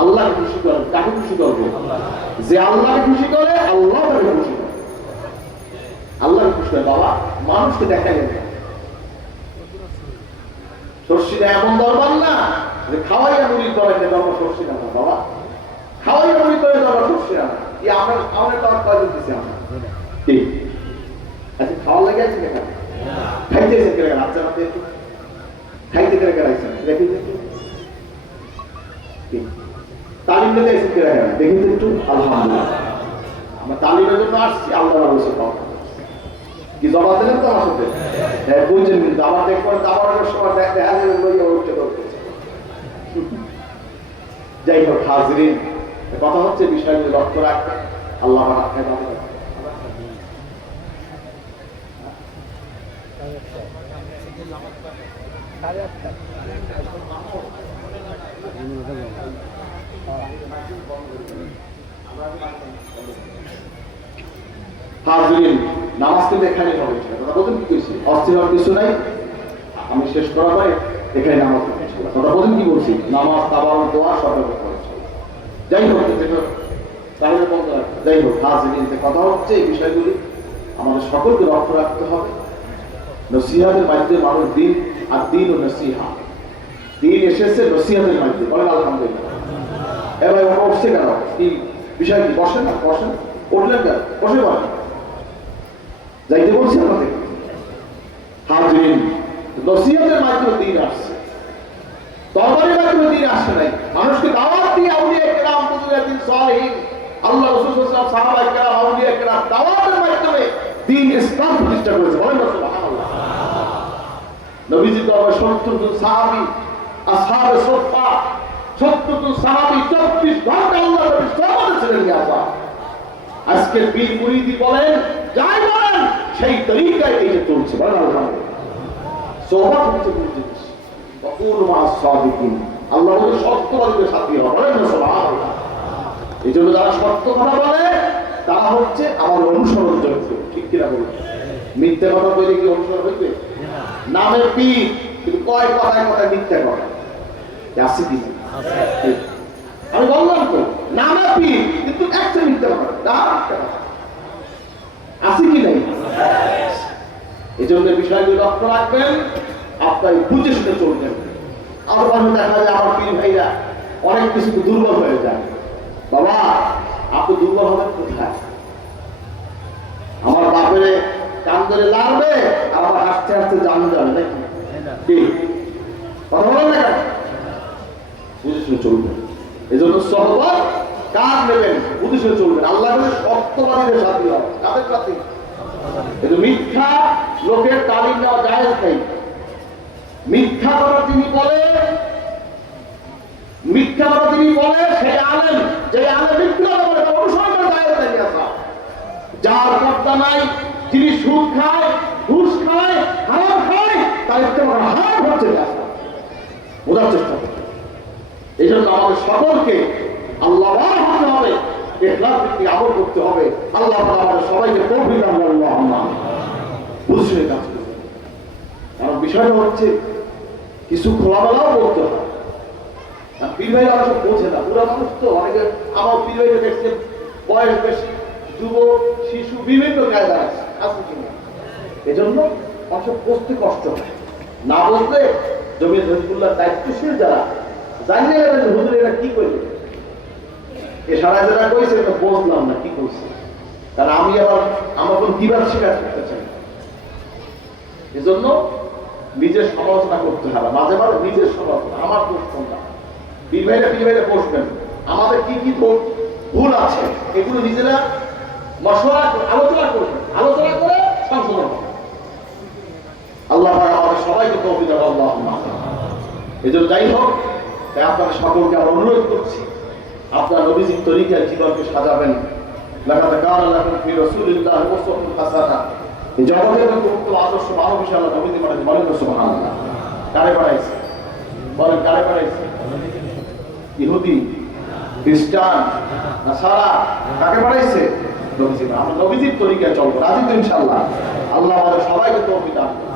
আল্লাহকে খুশি করেন, কাকে খুশি করবে? যে আল্লাহকে খুশি করে, আল্লাহ তাকে খুশি করে। আল্লাহকে খুশি করে বাবা, মানুষকে দেখা গেল সর্ষিটা এমন দরবার না যে খাওয়াইয়া মুড়ি করেন দরবার সর্ষিটা না বাবা, খাওয়াইয়া মুড়ি করে দরবার সর্ষিটা না। কি আমরা আমাদের দরবার কয়জন দিচ্ছি আমরা? ঠিক আচ্ছা, খাওয়া লেগে আছে কেন? খাইতে এসে কেন? আচ্ছা আমাদের খাইতে কেন গেলাইছেন দেখি তালিম নিতে এসে কেন দেখি একটু। আলহামদুলিল্লাহ, আমরা তালিমের জন্য আসছি, আল্লাহ বলছে কি জবাব দিলেন তো আমার সাথে? হ্যাঁ বুঝছেন, কিন্তু আমার দেখবেন আমার সময় দেখা উঠতে করতেছে। যাই হোক হাজরিন, কথা হচ্ছে বিষয়গুলো লক্ষ্য রাখবেন। আল্লাহ রাখেন। হাজরিন, নামাজ কিন্তু এখানে হবে। কথা বলতেন কি কইছি? অস্থির হওয়ার কিছু নাই। আমি শেষ করা পরে এখানে নামাজ হবে। কথা বলতেন কি বলছি? নামাজ, তাবারুক, দোয়া সব ব্যবস্থা হচ্ছে। যাই হোক, তাহলে বলতে রাখতে, যাই হোক হাজরিন, কথা হচ্ছে এই বিষয়গুলি আমাদের সকলকে লক্ষ্য রাখতে হবে। নসিহাতের মাধ্যমে মানুষ দিন, আর দিন ও নসিহা, দিন এসেছে নসিহাতের মাধ্যমে। বলেন আলহামদুলিল্লাহ। এবার বসছে কেন? কি বিষয়? কি বসেন না? বসেন, উঠলেন কেন? বসে বলেন, যাইতে বলছি আমাদের। হাজরিন, নসিহতের মাধ্যমে দিন আসছে, তরবারির মাধ্যমে দিন আসছে নাই। মানুষকে দাওয়াত দিয়ে আউলিয়া কেরাম, বুজুর্গাদিন, সালেহিন, আল্লাহ রাসূল সাল্লাল্লাহু আলাইহি ওয়াসাল্লাম, সাহাবায়ে কেরাম, আউলিয়া কেরাম দাওয়াতের মাধ্যমে দিন ইসলাম প্রতিষ্ঠা করেছে। বলেন সুবহানাল্লাহ। নবীজি তো 70 জন সাহাবী, আসহাবে সুফফা, 70 জন সাহাবী 24 ঘন্টা আল্লাহর নবীর সাহাবাতে ছিলেন। আল্লাহ আজকের বীর মুরিদি বলেন, যাই বলেন সেই তরিকায় এই যে চলছে। বলেন আলহামদুলিল্লাহ। সোহবত হচ্ছে বড় জিনিস। তকুন মা সাদিকিন, আল্লাহ বলে সত্যবাদীদের সাথী হবে। বলেন সুবহানাল্লাহ। এই জন্য যারা সত্য কথা বলে তারা হচ্ছে আমার অনুসরণযোগ্য। ঠিক কিনা বলুন? মিথ্যে কথা বলে কি অনুসরণ হইবে? নামের পীর, কিন্তু কয় কথায় কথায় মিথ্যা কথা আছে কি? আমি বললাম তো, নামের পীর কিন্তু একটা মিথ্যা কথা আছে কি নাই? এই জন্য বিষয়গুলো লক্ষ্য রাখবেন, আপনার বুঝে শুনে চলবেন। আর দেখা যায় আমার পীর ভাইরা অনেক কিছু দুর্বল হয়ে যায়। বাবা, আপনি দুর্বল হবেন কোথায়? আমার বাপের কান ধরে লাগবে, আর আবার হাসতে হাসতে জান যাবে নাকি? কথা বলেন না, বুঝে শুনে চলবেন। এই জন্য সহবত কাজ নেবেন, বুঝে শুনে চলবেন। আল্লাহ সত্যবাদীদের সাথী হবে। কাদের সাথী? মিথ্যা লোকের তালিম নেওয়া জায়েজ নেই। মিথ্যা কথা তিনি বলে, মিথ্যা কথা তিনি বলে, সেই আলেম, যে আলেম মিথ্যা কথা বলে তার অনুসরণ করে জায়েজ নেই। যার পর্দা নাই, যিনি সুদ খায়, ঘুষ খায়, হারাম খায়, তার ইত্তেবা হারাম হচ্ছে না। বোঝার চেষ্টা করতে। এই জন্য আমাদের সকলকে আল্লাহ হতে হবে, ইখলাস ভিত্তিক আমল করতে হবে। আল্লাহ আমাদের সবাইকে তৌফিক দান করুন। আল্লাহ বুঝে কাজ করবে। কারণ বিষয়টা হচ্ছে কিছু খোলামেলাও বলতে হয়। পীর ভাইরা অনেক বোঝে না, পুরা মানুষ তো অনেকে। আমার পীর ভাইরা দেখছে বয়স বেশি, যুবক, শিশু, বিভিন্ন কায়দা আছে, আছে কিনা। এজন্য অনেক বুঝতে কষ্ট হয়। না বলতে জমিয়ত হিজবুল্লাহর দায়িত্বশীল যারা জানিয়ে গেলেন হুজুর এরা কি করবে, এ সারা যারা কইছে এটা বুঝলাম না কি করছে। কারণ আমি আবার আমার কোন বিবাদ স্বীকার করতে চাই। এজন্য নিজের সমালোচনা করতে হবে, মাঝে মাঝে নিজের সমালোচনা। আমার দোষ কোনটা, পীর ভাইরা বসবেন, আমাদের কি কি ভুল আছে এগুলো নিজেরা মশওয়ারা আলোচনা করবেন, আলোচনা করে সংশোধন করবেন। আল্লাহ আমাদের সবাইকে তৌফিক দান। আল্লাহুম্মা এজন্য যাই হোক, তাই আপনাদের সকলকে আমরা অনুরোধ করছি, আপনার নবীজির তরিকায় জীবনকে সাজাবেন। লাকাদ কানা লাকুম ফি রাসূলিল্লাহি উসওয়াতুন হাসানা। এই জগতের উত্তম আদর্শ মানব হিসেবে আল্লাহ নবীজি বানাইছেন। বলেন সুবহানাল্লাহ। কারে বানাইছে? বলেন কারে বানাইছে? ইহুদি, খ্রিস্টান, নাসারা, কাকে বানাইছে? নবীজি। আমরা নবীজির তরিকায় চলবো, রাজি তো ইনশাআল্লাহ। আল্লাহ আমাদের সবাইকে তৌফিক দান করুন।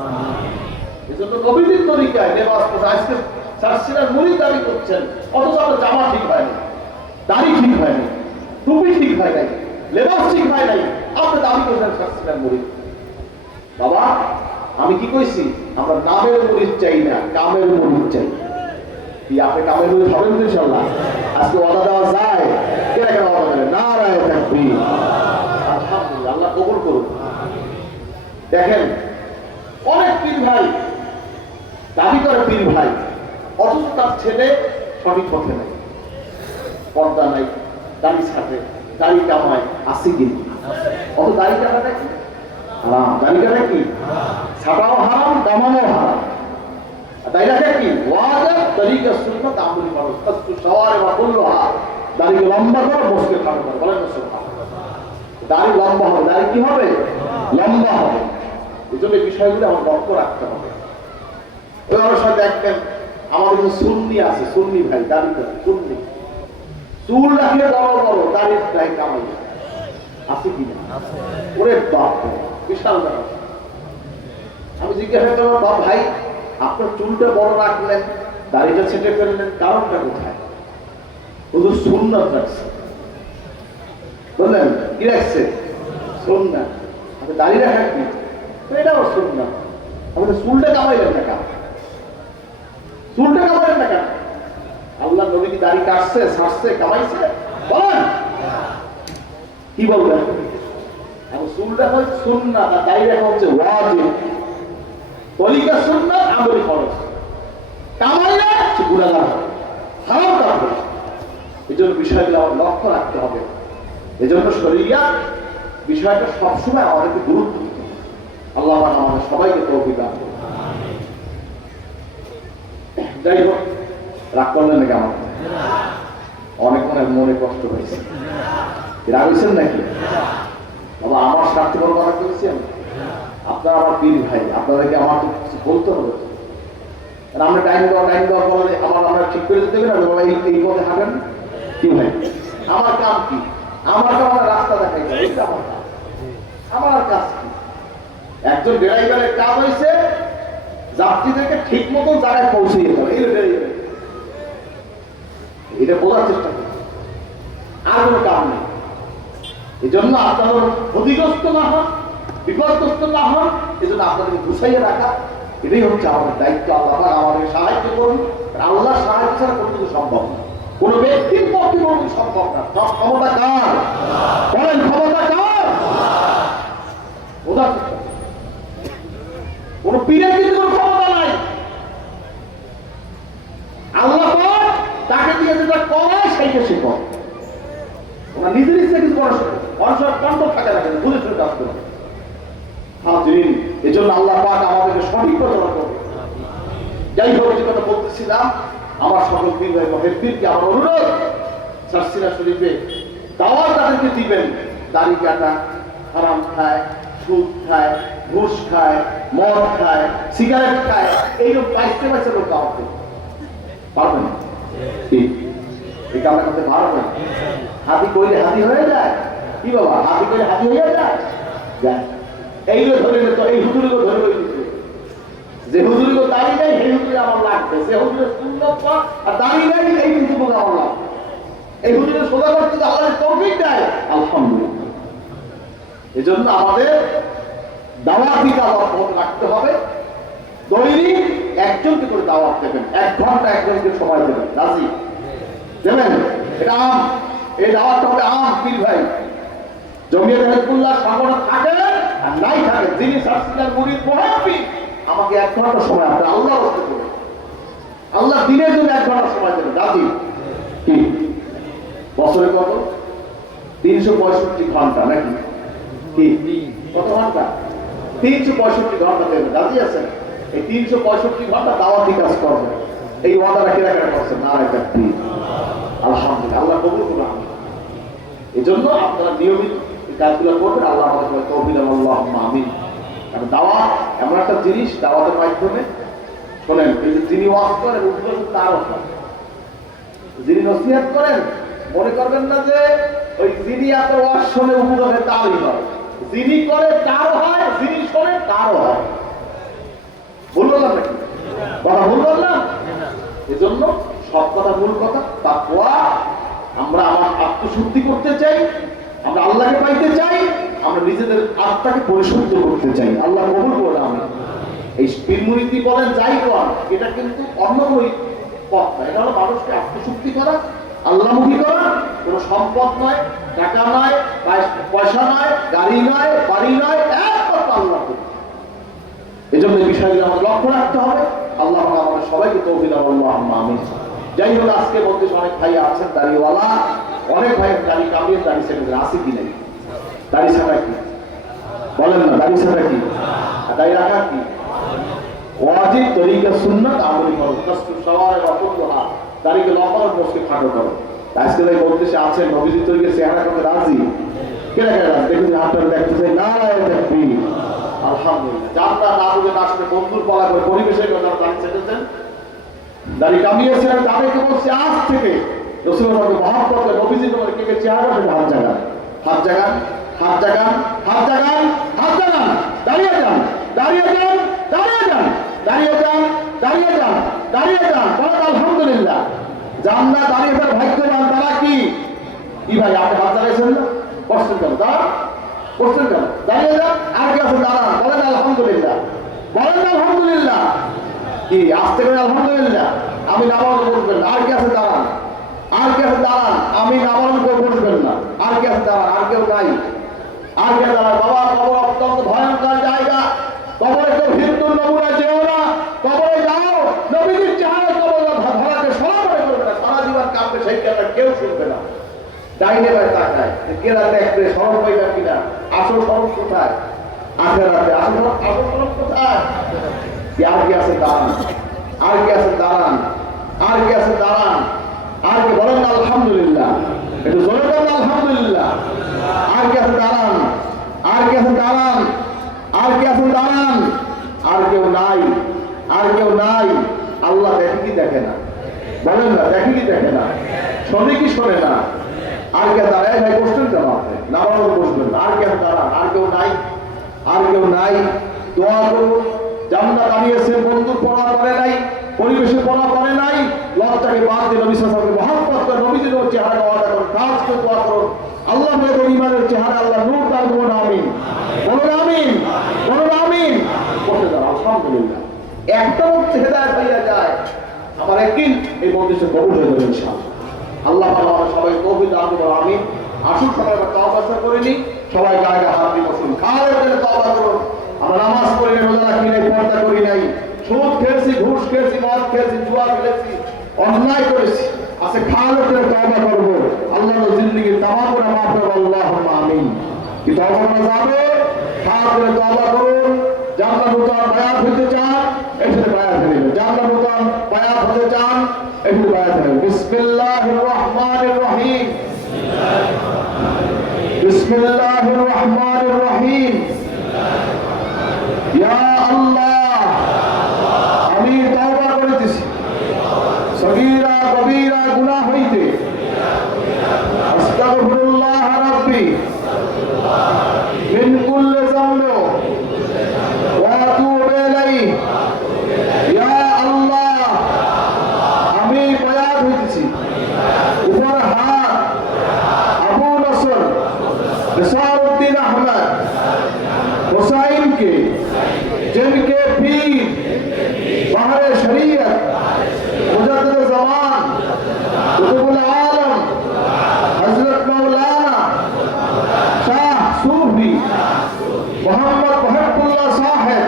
এজন্য নবীজির তরিকায় লেবাস পোশাক, আজকে সার্সিনার মুরিদ দাবি করছেন, অথচ আপনার জামা ঠিক হয়নি, দাড়ি ঠিক হয়নি, টুপি ঠিক হয় নাই, লেবাস ঠিক হয় নাই, আপনি দাবি করছেন সার্সিনার মুরিদ। বাবা আমি কি কইছি, আমরা নামের মুরিদ চাই না, কামের মুরিদ চাই। কি আপনি কামের মুরিদ হবেন ইনশাআল্লাহ? আজকে ওয়াদা দেওয়া যায়? কেন কেন ওয়াদা দেবেন? নারায়ে তাকবীর। আলহামদুলিল্লাহ, আল্লাহ কবুল করুন। দেখেন অনেক পীর ভাই দাবি করে পীর ভাই, অথচ তার ছেলে সঠিক পথে নাই, পর্দা নাই, দাড়ি ছাটে, দাড়ি কামায়, আসি কিন্তু অত দাড়ি কাটাটা কি হারাম, দাড়ি কাটা কি ছাটাও হারাম, কামানো হারাম। দাড়িটা কি ওয়াজিব, তরিকা সুন্নাত আমলি ফরজ। তাসু শাওয়ারে ওয়া কুল্লুহা, দাড়ি লম্বা করে বসকে খাটো করে। বলেন সুবহানাল্লাহ। দাড়ি লম্বা হবে, দাড়ি কি হবে? লম্বা হবে। এজন্য বিষয়গুলো আমার লক্ষ্য রাখতে হবে। ওই আমার সাথে দেখবেন আমাদের কিছু সুন্নি আছে, সুন্নি ভাই দাড়ি করে, সুন্নি চুল রাখলে বড় বড়, দাড়ির গায়ে কামাই আছে কিনা? ওরে বাপ, বিশাল ব্যাপার। আমি জিজ্ঞাসা করলাম, বাপ ভাই আপনার চুলটা বড় রাখলেন, দাড়িটা ছেটে ফেললেন, কারণটা কোথায়? হুজুর সুন্নাত রাখছে। বললেন কি রাখছে? সুন্নাত। আপনি দাড়ি রাখেন কি? এটাও সুন্নাত। আমাদের চুলটা কামাইলেন না কেন? চুলটা কামাইলেন না কেন? আল্লাহ নবী কি দাড়ি কাটছে, ছাড়ছে, কামাইছে? বলেন কি বলবেন? এখন চুলটা হচ্ছে সুন্নাত আর দাড়ি রাখা হচ্ছে ওয়াজিব। তরিকা সুন্নাত, আমলি ফরজ। কামাইলে সে গুনাহগার হবে, হারাম কাজ করে। এই জন্য বিষয়গুলো আমার লক্ষ্য রাখতে হবে। এই জন্য শরীয়ত বিষয়টা সবসময় আমাদেরকে গুরুত্ব দিতে হবে। আল্লাহ আমাদের সবাইকে তৌফিক দান করুন। যাই হোক, রাগ করলেন নাকি? আমার অনেক মনে কষ্ট হয়েছে। রাগ হয়েছেন নাকি? বাবা আমার স্বার্থপর কথা বলছেন, আপনারা আমার পীর ভাই, আপনাদেরকে আমার তো কিছু বলতে হবে। আমরা টাইম দেওয়ার পরে আমরা ঠিক করে দিতে হবে না, বাবা এই পথে হাঁটেন। কি ভাই আমার কাম কি? আমার কাম আমার রাস্তা দেখাই, এইটা আমার কাজ। আমার আর কাজ কি? একজন ড্রাইভারের কাজ হয়েছে যাত্রীদেরকে ঠিক মতো জায়গায় পৌঁছে দিতে হবে। এটা বোঝার চেষ্টা করছে, আর কোনো কাম নেই। এই জন্য আপনারা ক্ষতিগ্রস্ত না হন, বিপদগ্রস্ত না হন, এই জন্য আপনাদেরকে গুছাইয়ে রাখা, এটাই হচ্ছে আমাদের দায়িত্ব। আল্লাহ আমাদেরকে সাহায্য করুন। আল্লাহ সাহায্য ছাড়া কোনো কিছু সম্ভব না, কোনো ব্যক্তির পক্ষে কোনো কিছু সম্ভব না। সব ক্ষমতা কার? বলেন ক্ষমতা কার? বোঝার চেষ্টা করুন। কোন পীরের কিন্তু কোনো ক্ষমতা নাই। আল্লাহ তাকে দিয়ে যেটা করায় সেইটা সে করে। ওরা নিজের ইচ্ছা কিছু করা শেখে, মানুষের কণ্ঠ থাকে না, বুঝে শুনে কাজ করে। হ্যাঁ, এই জন্য যাই হোক, যে কথা বলতেছিলাম, আমার সকল পীর ভাই মহেরপীরকে আমার অনুরোধ, সারসিনা শরীফে দাওয়াত তাদেরকে দিবেন। দাড়ি কাটা, হারাম খায়, সুদ খায়, ঘুষ খায়, মদ খায়, সিগারেট খায়, এইরকম বাইশে বাইশে লোক দাওয়াত দেবে। পারবেন কি? এই কামটা করতে পারবেন? হাতি কইলে হাতি হয়ে যায়? কি বাবা, হাতি কইলে হাতি হয়ে যায়? এইগুলো ধরে তো এই হুজুরগুলো ধরে বই দিচ্ছে, যে হুজুরগুলো দাঁড়িয়ে নেই সেই হুজুরে আমার লাগবে, যে হুজুরের সুন্দর আর দাঁড়িয়ে নেই এই হুজুরগুলো আমার লাগবে। এই হুজুরের সোজা করতে যে আল্লাহ তৌফিক দেয়, আলহামদুলিল্লাহ। এই জন্য আমাদের দাওয়াত দিতে রাখতে হবে। দৈনিক একজনকে করে দাওয়াত দেবেন, 1 ঘন্টা একজনকে সময় দেবেন। রাজি দেবেন? এটা আম, এই দাওয়াতটা হবে আম। পীর ভাই জমিয়ত হিজবুল্লাহ সংগঠন থাকে আর নাই থাকে, যিনি সারসিনার মুরিদ মুহাব্বি, আমাকে 1 ঘন্টা সময় আপনি আল্লাহ রাস্তা করবেন, আল্লাহ দিনের জন্য 1 ঘন্টা সময় দেবেন। রাজি কি? বছরে কত? 365 ঘন্টা নাকি? কি কত ঘন্টা? 365 ঘন্টা দেবেন। রাজি আছেন? এই 365 ঘন্টা দাওয়াতি কাজ করবেন। এই ওয়াদাটা কে রাখা করছেন? নারায়ে তাকবীর, আলহামদুলিল্লাহ। আল্লাহ কবুল করুন। এই জন্য আপনারা নিয়মিত এই কাজগুলো করবেন। আল্লাহ আমাদের তৌফিক দান, আল্লাহুম্মা আমিন। কারণ দাওয়াত এমন একটা জিনিস, দাওয়াতের মাধ্যমে শোনেন, এই যে যিনি ওয়াজ করেন উপকার তারও হয়, যিনি নসিহত করেন মনে করবেন না যে ওই যিনি আপনার ওয়াজ শোনে উপকার তারই হয়, যিনি করে তারও হয়, যিনি শোনে তারও হয়। ভুল বললাম নাকি? কথা ভুল বললাম? এই জন্য সব কথা মূল কথা তাকওয়া। আমরা আমার আত্মশুদ্ধি করতে চাই, আমরা আল্লাহকে পাইতে চাই, আমরা নিজেদের আত্মাকে পরিশুদ্ধ করতে চাই। আল্লাহ কবুল করুন। আমি এই পীর মুরিদি বলেন যাই করেন, এটা কিন্তু অন্য কোনো পথ না। এটা হলো মানুষকে আত্মশুদ্ধি করা, আল্লাহমুখী করা। কোনো সম্পদ নয়, টাকা নয়, পয়সা নয়, গাড়ি নয়, বাড়ি নয়, একমাত্র আল্লাহ। এই জন্য এই বিষয়গুলো আমাদের লক্ষ্য রাখতে হবে। আল্লাহ আমাদের সবাইকে তৌফিক দান, আল্লাহুম্মা আমিন। যাই হোক, আজকে মধ্যে অনেক ভাই আছেন দাড়িওয়ালা, অনেক ভাই দাড়ি কামিয়ে দাড়ি ছেড়ে আছে কি নাই? দাড়ি ছাড়া কি বলেন না? দাড়ি ছাড়া কি? দাড়ি রাখা কি ওয়াজিব? তরিকা সুন্নাত আমলি করো, কষ্ট সওয়ারে রকমহা, দাড়িকে লম্বা বসকে খাটো করো। আজকে ভাই বলতেছে আছেন নবীজি তরিকে চেহারা করতে রাজি, কেন কেন রাজি? দেখুন হাতটা দেখতে চাই, নারায়ে তাকবীর, আলহামদুলিল্লাহ। জানতা না বুঝে না আসলে বন্ধুর পালা করে পরিবেশের কথা দাড়ি ছেড়েছেন, দাড়ি কামিয়েছেন। তাদেরকে বলছি আজ থেকে রাসূলুল্লাহকে মহব্বত করে নবীজি তোমার কে কে চেহারা করতে হাত জাগান, হাত জাগান, হাত জাগান, হাত জাগান, হাত জাগান, দাঁড়িয়ে যান, দাঁড়িয়ে যান, দাঁড়িয়ে যান, দাঁড়িয়ে যান, দাঁড়িয়ে যান, দাঁড়িয়ে যান। বলেন আলহামদুলিল্লাহ। যান না দাঁড়িয়ে যান ভাগ্যবান তারা। কি কি ভাই আপনি হাত জাগাইছেন না? বসছেন কেন? দাঁড়ান, বসছেন কেন? দাঁড়িয়ে যান। আর কি আছে? দাঁড়ান। বলেন আলহামদুলিল্লাহ, বলেন আলহামদুলিল্লাহ। কি আসতে করে আলহামদুলিল্লাহ। আমি নামাজ পড়বেন না। আর কি আছে? দাঁড়ান। আর কি আছে? দাঁড়ান। আমি নামাজ পড়বেন না। আর কি আছে? দাঁড়ান। আর কেউ নাই? আর কে দাঁড়ান? বাবা, কবর অত্যন্ত ভয়ঙ্কর জায়গা। কবরে কেউ হিন্দুর নমুনা যেও না। কবরে যাও, নবীজির চেহারা কবর ধরাকে সরা করে করবে না। সারা জীবন কাঁপবে, সেই কথা কেউ শুনবে না। ডাইনে বাই তাকায়, কেরা দেখবে সরব পাইবা কিনা, আসল সরব কোথায়? আখেরাতে আসল সরব কোথায়? আর কি আছে? দাঁড়ান। আর কি আছে? দাঁড়ান। আর কি আছে? দাঁড়ান। আর কি? বলেন আলহামদুলিল্লাহ। একটু জোরে বলেন আলহামদুলিল্লাহ। আর কি আছে? দাঁড়ান। আর কি আছে? দাঁড়ান। আর কি আছে? দাঁড়ান। আর কেউ নাই? আর কেউ নাই? আল্লাহ দেখে কি দেখে না? বলেন না, দেখে কি দেখে না? শোনে কি শোনে না? আর কে দাঁড়ায়? ভাই বসবেন কেন? আপনি নামাজও বসবেন না। আর কে দাঁড়ান? আর কেউ নাই? আর কেউ নাই? দোয়া করুন। জান্নাত বানিয়েছেন, বন্ধুর পড়া করে নাই, পরিবেশে পড়া করে নাই, লজ্জাকে বাদ দিয়ে নবী সাল্লাল্লাহু আলাইহি ওয়াসাল্লাম মহব্বত করে নবীজির চেহারা ওয়াদা করুন, কাজ করে দোয়া করুন। আল্লাহ মেয়েদের ইমানের চেহারা আল্লাহ নূর দান করুন। আমিন বলুন, আমিন বলুন, আমিন। করতে দাও আলহামদুলিল্লাহ। একটা মধ্যে হেদায়েত হইয়া যায়, আমার একদিন এই মজলিসে কবুল হয়ে যাবে ইনশাআল্লাহ। আল্লাহ আমাদের সবাই তৌফিক দান করুন। আমিন। আসুন সবাই তওবা করে নি, সবাই গায়ে হাত দিয়ে বসুন, খাওয়ার জন্য তওবা করুন। আমরা নামাজ পড়ি নাই, রোজা রাখি নাই, পর্দা করি নাই, সুদ খেয়েছি, ঘুষ খেয়েছি, মদ খেয়েছি, জুয়া খেলেছি, অন্যায় করেছি, আজকে খাওয়ার জন্য তওবা করবো। আল্লাহ জিন্দেগির তামাম গুনাহ মাফ করুন। আল্লাহুম্মা আমিন। কি তওবা করা যাবে? খাওয়ার জন্য তওবা করুন। জান্নাত মুতার বায়াত হতে চান, এসে বায়াত হয়ে যাবে। জান্নাত বিসমিল্লাহির রহমানির রহিম। ইয়া আল্লাহ, আমি তওবা করিতেছি সগীরা কবীরা গুনাহ হইতে। আস্তাগফিরুল্লাহ রাব্বি মিন কুল্লি যামবি ওয়া আতুবু ইলাইহি। ইয়া আল্লাহ, আমি বায়াত হইতেছি উপর হাত আবু নসর নিসারউদ্দিন আহমদ হুসাইনকে, जिनके पीर बाहर शरीयत मुजद्दिद ज़मान कुतुबुल आलम हजरत मौलाना शाह सूफी मोहम्मद वहबुल्लाह साहिब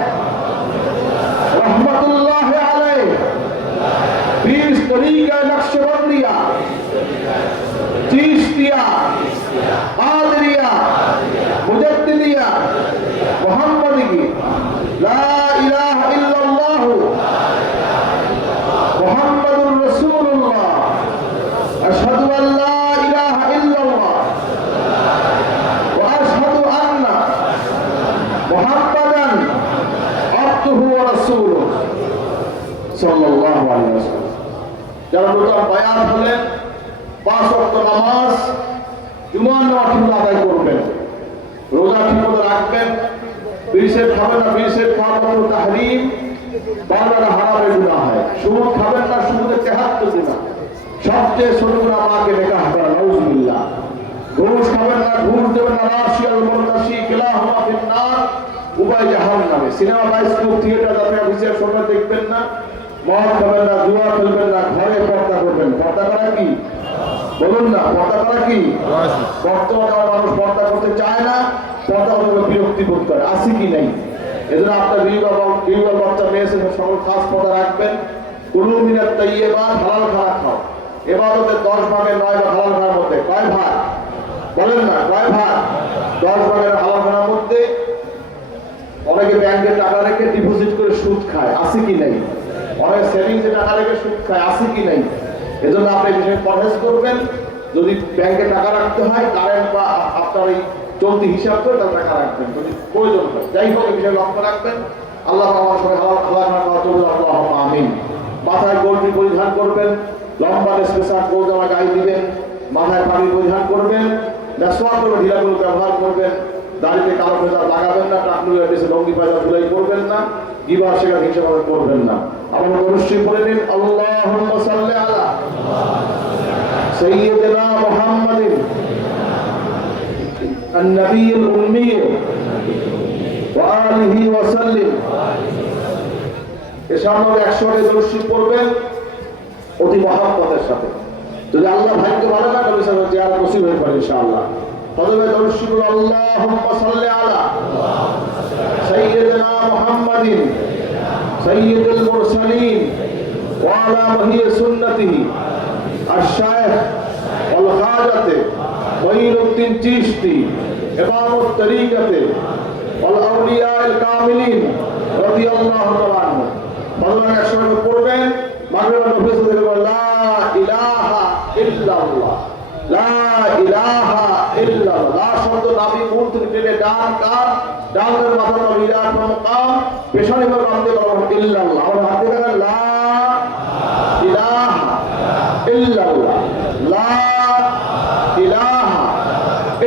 रहमतुल्लाह अलैह पीर तरीक़ा नक्शबंदिया चिश्तिया कादरिया मुजद्दिदिया मोहम्मदी की ला इलाहा इल्लल्लाह मुहम्मदुर रसूलुल्लाह अशहदु अन ला इलाहा इल्लल्लाह व अशहदु अन्ना मुहम्मदन अब्दुहु व रसूलुहु সাল্লাল্লাহু আলাইহি ওয়াসাল্লাম। যারা নতুন বায়াত হলেন, 5 ওয়াক্ত নামাজ জুমার নামাজ আদায় করবেন, রোজা ঠিকমতো রাখবেন, বিড়িসের খাবেন না, বিড়িসের খাওয়া মাত্র তাহরিম, বাংলাটা হারামের গুনাহ হয়। সুদ খাবেন না, সুদের 73 গুনাহ, সবচেয়ে ছোট গুনাহ মাকে নিকাহ করা, নাউজুবিল্লাহ। ঘুষ খাবেন না, ঘুষ দেবেন না, রাশিয়াল মুরতাশি কিলাহুমা ফিন্নার, উভয় জাহান্নামে। সিনেমা, বায়োস্কোপ, থিয়েটার আপনি অফিসের সময় দেখবেন না। মদ খাবেন না, জুয়া খেলবেন না, ঘরে পর্দা করবেন। পর্দা করা কি? বলুন না, পর্দা করা কি? বর্তমানে মানুষ পর্দা করতে চায় না, পর্দা করতে বিরক্তি বোধ করে, আছে কি নাই? এজন্য আপনার বিবাহ বাচ্চা মেয়ে সকল খাস পর্দা রাখবেন। কুলু মিনাত তাইয়্যিবাত, হালাল খানা খাও। ইবাদতের 10 ভাগের 9 ভাগ হালাল খানার মধ্যে। কয় ভাগ? বলেন না, কয় ভাগ? 10 ভাগের হালাল খানার মধ্যে। অনেকে ব্যাংকে টাকা রেখে ডিপোজিট করে সুদ খায়, আছে কি নাই? অনেক সেভিংসে টাকা রেখে সুদ খায়, আছে কি নাই? এজন্য আপনি বিষয়ে পরহেজ করবেন। যদি ব্যাংকে টাকা রাখতে হয়, কারেন্ট বা আপনার এই চলতি হিসাব করে তার টাকা রাখবেন যদি প্রয়োজন হয়। যাই হোক, এই বিষয়ে লক্ষ্য রাখবেন। আল্লাহ আমার সবাই আল্লাহ আমিন। মাথায় গোলটি পরিধান করবেন, লম্বা স্পেশাল গোজামা গায়ে দিবেন, মাথায় পানি পরিধান করবেন, মেসওয়াক করে ঢিলাগুলো ব্যবহার করবেন, দাড়িতে কালো ফেজা লাগাবেন না, টাকলুয়ে এসে লঙ্গি পায়জা ধুলাই করবেন না, গিবা শেখা হিসাব করবেন না। আমরা অবশ্যই পড়ে নিন, আল্লাহুম্মা সাল্লি আলা সাইয়্যিদিনা মুহাম্মাদিন النبي الأمي وآله وسلم। এর সামনে 100 দর্শী পড়বেন অতি মহব্বতের সাথে। যদি আল্লাহ ভাগ্য ভালো না, নবী সাল্লাল্লাহু আলাইহি ওয়াসাল্লাম জিয়ারত নসিব হয়ে পারে ইনশাআল্লাহ। তবে দর্শী বলুন, আল্লাহুম্মা সাল্লি আলা সাইয়্যিদিনা মুহাম্মাদিন সাইয়্যিদুল মুরসালিন ওয়া আলা মাহি সুন্নতিহি আশ-শায়খ ওয়াল খাজাতে মঈনুদ্দিন চিশতি ইমামুত তরিকাতে ওয়াল আউলিয়াল কামিলিন রাদিয়াল্লাহু তাআলা আনহু। বলবেন 100 পড়বেন, মাগরিবের নফিল থেকে লা ইলাহা ইল্লাল্লাহ, লা ইলাহা ইল্লাল্লাহ। লা শব্দ নাভি মূল থেকে টেনে ডান কান, ডানের মাথা নবীরাত মাকাম, পেছনে করে বাঁধতে বলবেন ইল্লাল্লাহ। আমরা হাত দিয়ে বলেন লা ইলাহা ইল্লাল্লাহ, লা ইলাহা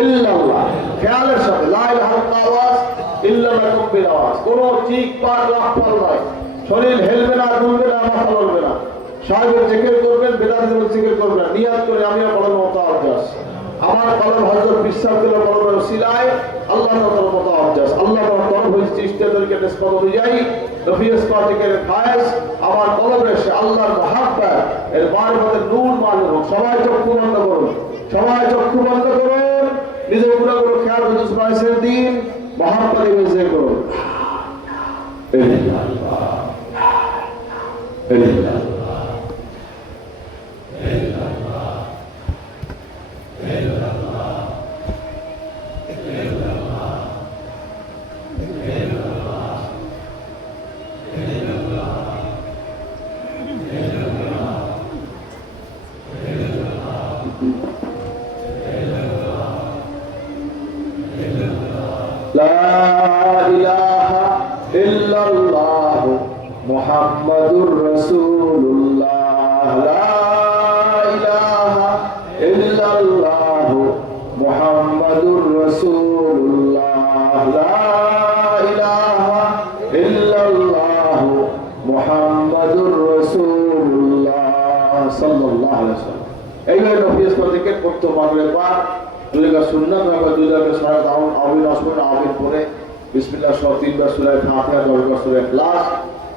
ইল্লাল্লাহ। খেয়ালের সাথে লা ইলাহা আওয়াজ, ইল্লাল্লাহ কব্বির আওয়াজ। কোনো চিক পার লাফাল নয়, শরীর হেলবে না, দুলবে না, মাথা লড়বে না। সাহেবের জিকির করবেন, বেদাতের জিকির করবেন না। নিয়াত করে আমি কলম মুতাআজ্জাস, আমার কলম হযরত বিশ্বাস দিল কলমের ওসিলায় আল্লাহ তাআলার মুতাআজ্জাস। আল্লাহ তাআলার তরফ হইতে চিশতিয়াদেরকে নিসবত অনুযায়ী রফিউস পাটিকের ফায়েজ আমার কলমে সে আল্লাহর মহাব্বত এর মারফতের নূর মালুম হোক। সবাই চক্ষু বন্ধ করুন, সবাই চক্ষু বন্ধ করুন, নিজের গুনাহগুলো খেয়াল করে সুবহানাল্লাহ দিন মহাব্বতে বেজে করুন। মুহাম্মাদুর রাসূলুল্লাহ লা ইলাহা ইল্লাল্লাহ মুহাম্মাদুর রাসূলুল্লাহ লা ইলাহা ইল্লাল্লাহ মুহাম্মাদুর রাসূলুল্লাহ সাল্লাল্লাহু আলাইহি ওয়াসাল্লাম। এইভাবে নফিস জিকির করতে পারলে পার দুইটা সুন্নাত বা দুইটা সারা দাও আমিন আসবে আমিন পড়ে বিসমিল্লাহ সহ 3 বার সূরা ফাতিহা 10 বার সূরা ইখলাস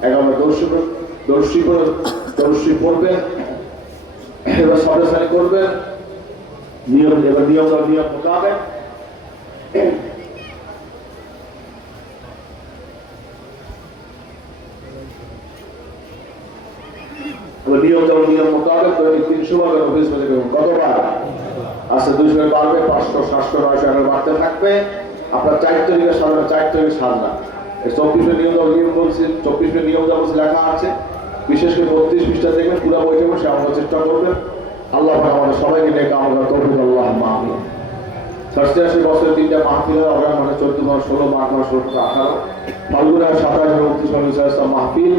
11 বার দরুদ পড়বেন। এবার সাবধান করবেন নিয়ম মোতাবেক নিয়ম মোতাবেক 300 বার নফিস করবেন। কতবার? আচ্ছা 200 বাড়বে, 500 700 900 বাড়তে থাকবে। আপনার 4 তারিখে সাজানো, 4 তারিখে সাজনা 24 নিয়ম বলছি, 24 নিয়ম বলছে লেখা আছে। বিশেষ করে 32 পৃষ্ঠা দেখবেন, পুরো বইটা বসে আমরা চেষ্টা করবেন। আল্লাহ পাক আমাদের সবাইকে নিয়ে কাম করার তৌফিক আল্লাহুম্মা আমিন। 86 বছরে 3টা মাহফিল হয়, আমরা মানে 14 মাস 16 মাস 18 ফাল্গুন আর 27 29 মাহফিল।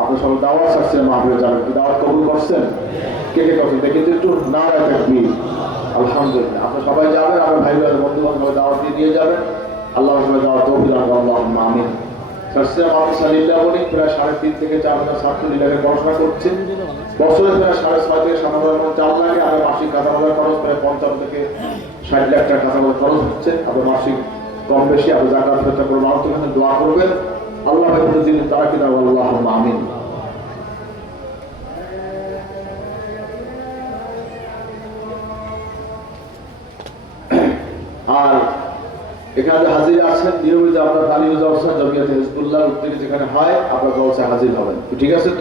আপনার সবাই দাওয়াত আসছে মাহফিলে যাবেন, কি দাওয়াত কবুল করছেন? কে কে করছেন দেখি তো একটু নারায়ে তাকবীর। আলহামদুলিল্লাহ, আপনারা সবাই যাবেন, আমার ভাই ভাই বন্ধু বান্ধব দাওয়াত দিয়ে যাবেন। আল্লাহ সবাই দাওয়াত তৌফিক দান করুন, আল্লাহুম্মা আমিন। সারসিয়া মাদ্রাসা লিল্লাবনি প্রায় 3.5 থেকে 4,000 ছাত্র লিল্লাহে পড়াশোনা করছে। বছরে প্রায় 6.5 থেকে 7,000 মতো চাল লাগে। আর মাসিক কাঁচামালের খরচ প্রায় 50 থেকে 60 লাখ টাকা কাঁচামালের খরচ হচ্ছে। আপনার মাসিক কম বেশি আপনি জাকাত ফিতরা করে মানুষ এখানে দোয়া করবেন। আল্লাহ ভাই দিন তারা কিনা আল্লাহুম্মা আমিন। আর এখানে হাজির আছেন নিয়মিত আপনার তালিম জলসা জমিয়তে হিজবুল্লাহ উদ্দিন যেখানে হয়, আপনার জলসায় হাজির হবেন। ঠিক আছে তো?